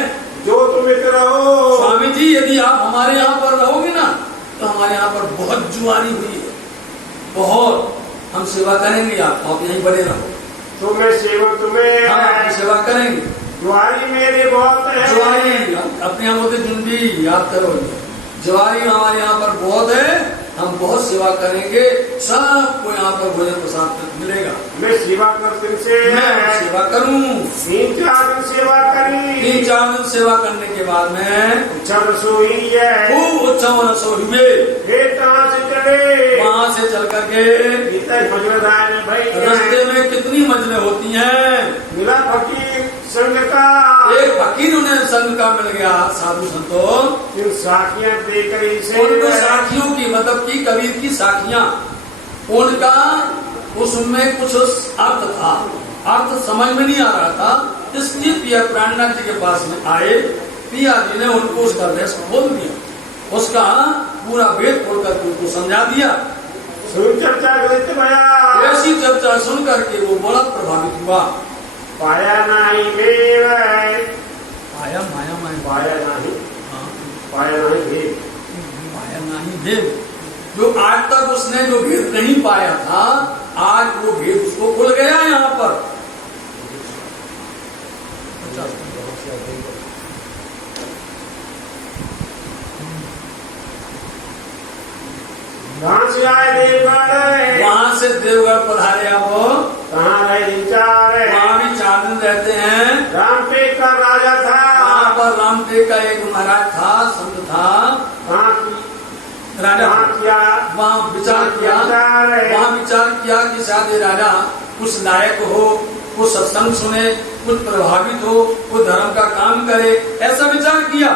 जो तुम रहो स्वामी जी यदि आप हमारे यहाँ पर रहोगे ना तो हमारे यहाँ पर बहुत जुआरी हुई है, बहुत, हम सेवा करेंगे, आप यहीं बने रहो। तो मैं सेवा तुम्हें, हम आपकी सेवा करेंगे। जुआरी मेरे बहुत है, जुआरी अपने यहाँ बोलते जुंडी, याद करो, जुआरी हमारे यहाँ पर बहुत है, हम बहुत सेवा करेंगे, सबको यहाँ पर भोजन प्रसाद मिलेगा। मैं सेवा कर सेवा करूँ। 3-4 दिन सेवा करी, 3-4 दिन सेवा करने के बाद में अच्छा रसोई है, खूब अच्छा रसोई में कहाँ से चले, वहाँ से चल करके रास्ते में कितनी मंजिलें होती हैं। मिला फकीर संघ का, एक फकीर उन्हें संघ का मिल गया, साधु संतों। साखियाँ देकर इसे, उनको साखियों की, मतलब की कबीर की साखियाँ, उनका उसमें कुछ अर्थ था, अर्थ समझ में नहीं आ रहा था। इसलिए पिया प्राणनाथ जी के पास में आए, पिया जी ने उनको उसका रहस्य खोल दिया, उसका पूरा वेद खोल कर उनको समझा दिया। चर्चा ऐसी चर्चा सुन करके वो बड़ा प्रभावित हुआ। पाया नहीं पाया माया माया पाया नहीं, हाँ, पाया नहीं पाया नहीं भेद, जो आज तक उसने जो भेद नहीं पाया था, आज वो भेद उसको खुल गया यहाँ पर। कहाँ से आए देवगढ़, वहाँ से देवगढ़ पधारे। आप कहाँ रहे 4 वहाँ भी 4 दिन रहते हैं। रामटेक का राजा था, वहाँ पर रामटेक का एक महाराज था, संत था, राजा। वहाँ विचार किया कि शायद ये राजा कुछ लायक हो, कुछ सत्संग सुने, कुछ प्रभावित हो, कुछ धर्म का काम करे, ऐसा विचार किया।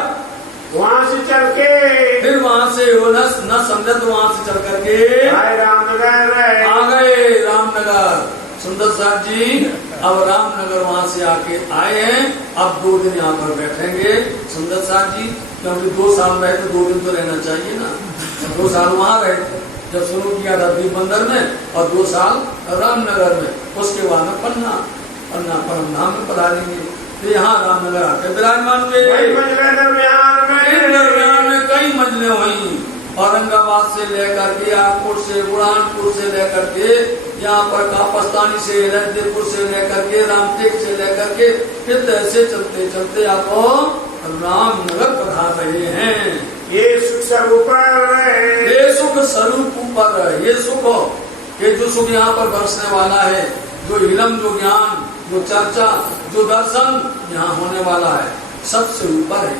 वहाँ से चल के फिर वहाँ से वो न समझे तो वहाँ से चल करके रामनगर आ गए। रामनगर सुंदर साहब जी अब रामनगर वहां से आके आए हैं, अब 2 दिन यहाँ पर बैठेंगे सुंदर साथ जी, क्योंकि 2 साल रहे तो 2 दिन तो रहना चाहिए ना। 2 साल वहां रहे थे जब शुरू किया था दीप बंदर में, और 2 साल रामनगर में, उसके बाद में पन्ना परम धाम में पधारेंगे। तो यहाँ रामनगर आके विराजमान हुए। दरमियान में कई मंजिलें हुई, औरंगाबाद से लेकर के आगपुर से बुरहानपुर से लेकर के यहाँ पर कापस्तानी से लद्देपुर से लेकर के रामटेक से लेकर के फिर ऐसे चलते चलते आप रामनगर पधार रहे हैं। ये सुख स्वरूप ये सुख स्वरूप ऊपर, ये सुख, ये जो सुख यहाँ पर बरसने वाला है, जो इलम, जो ज्ञान, जो चर्चा, जो दर्शन यहाँ होने वाला है, सबसे ऊपर है।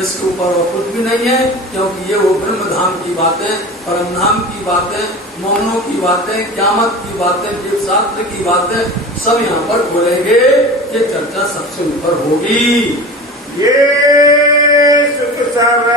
इसके ऊपर और कुछ भी नहीं है, क्योंकि ये वो ब्रह्म धाम की बातें, परम धाम की बातें, मौनों की बातें, क्यामत की बातें, जीव शास्त्र की बातें सब यहाँ पर बोलेंगे। ये चर्चा सबसे ऊपर होगी। ये सुख सब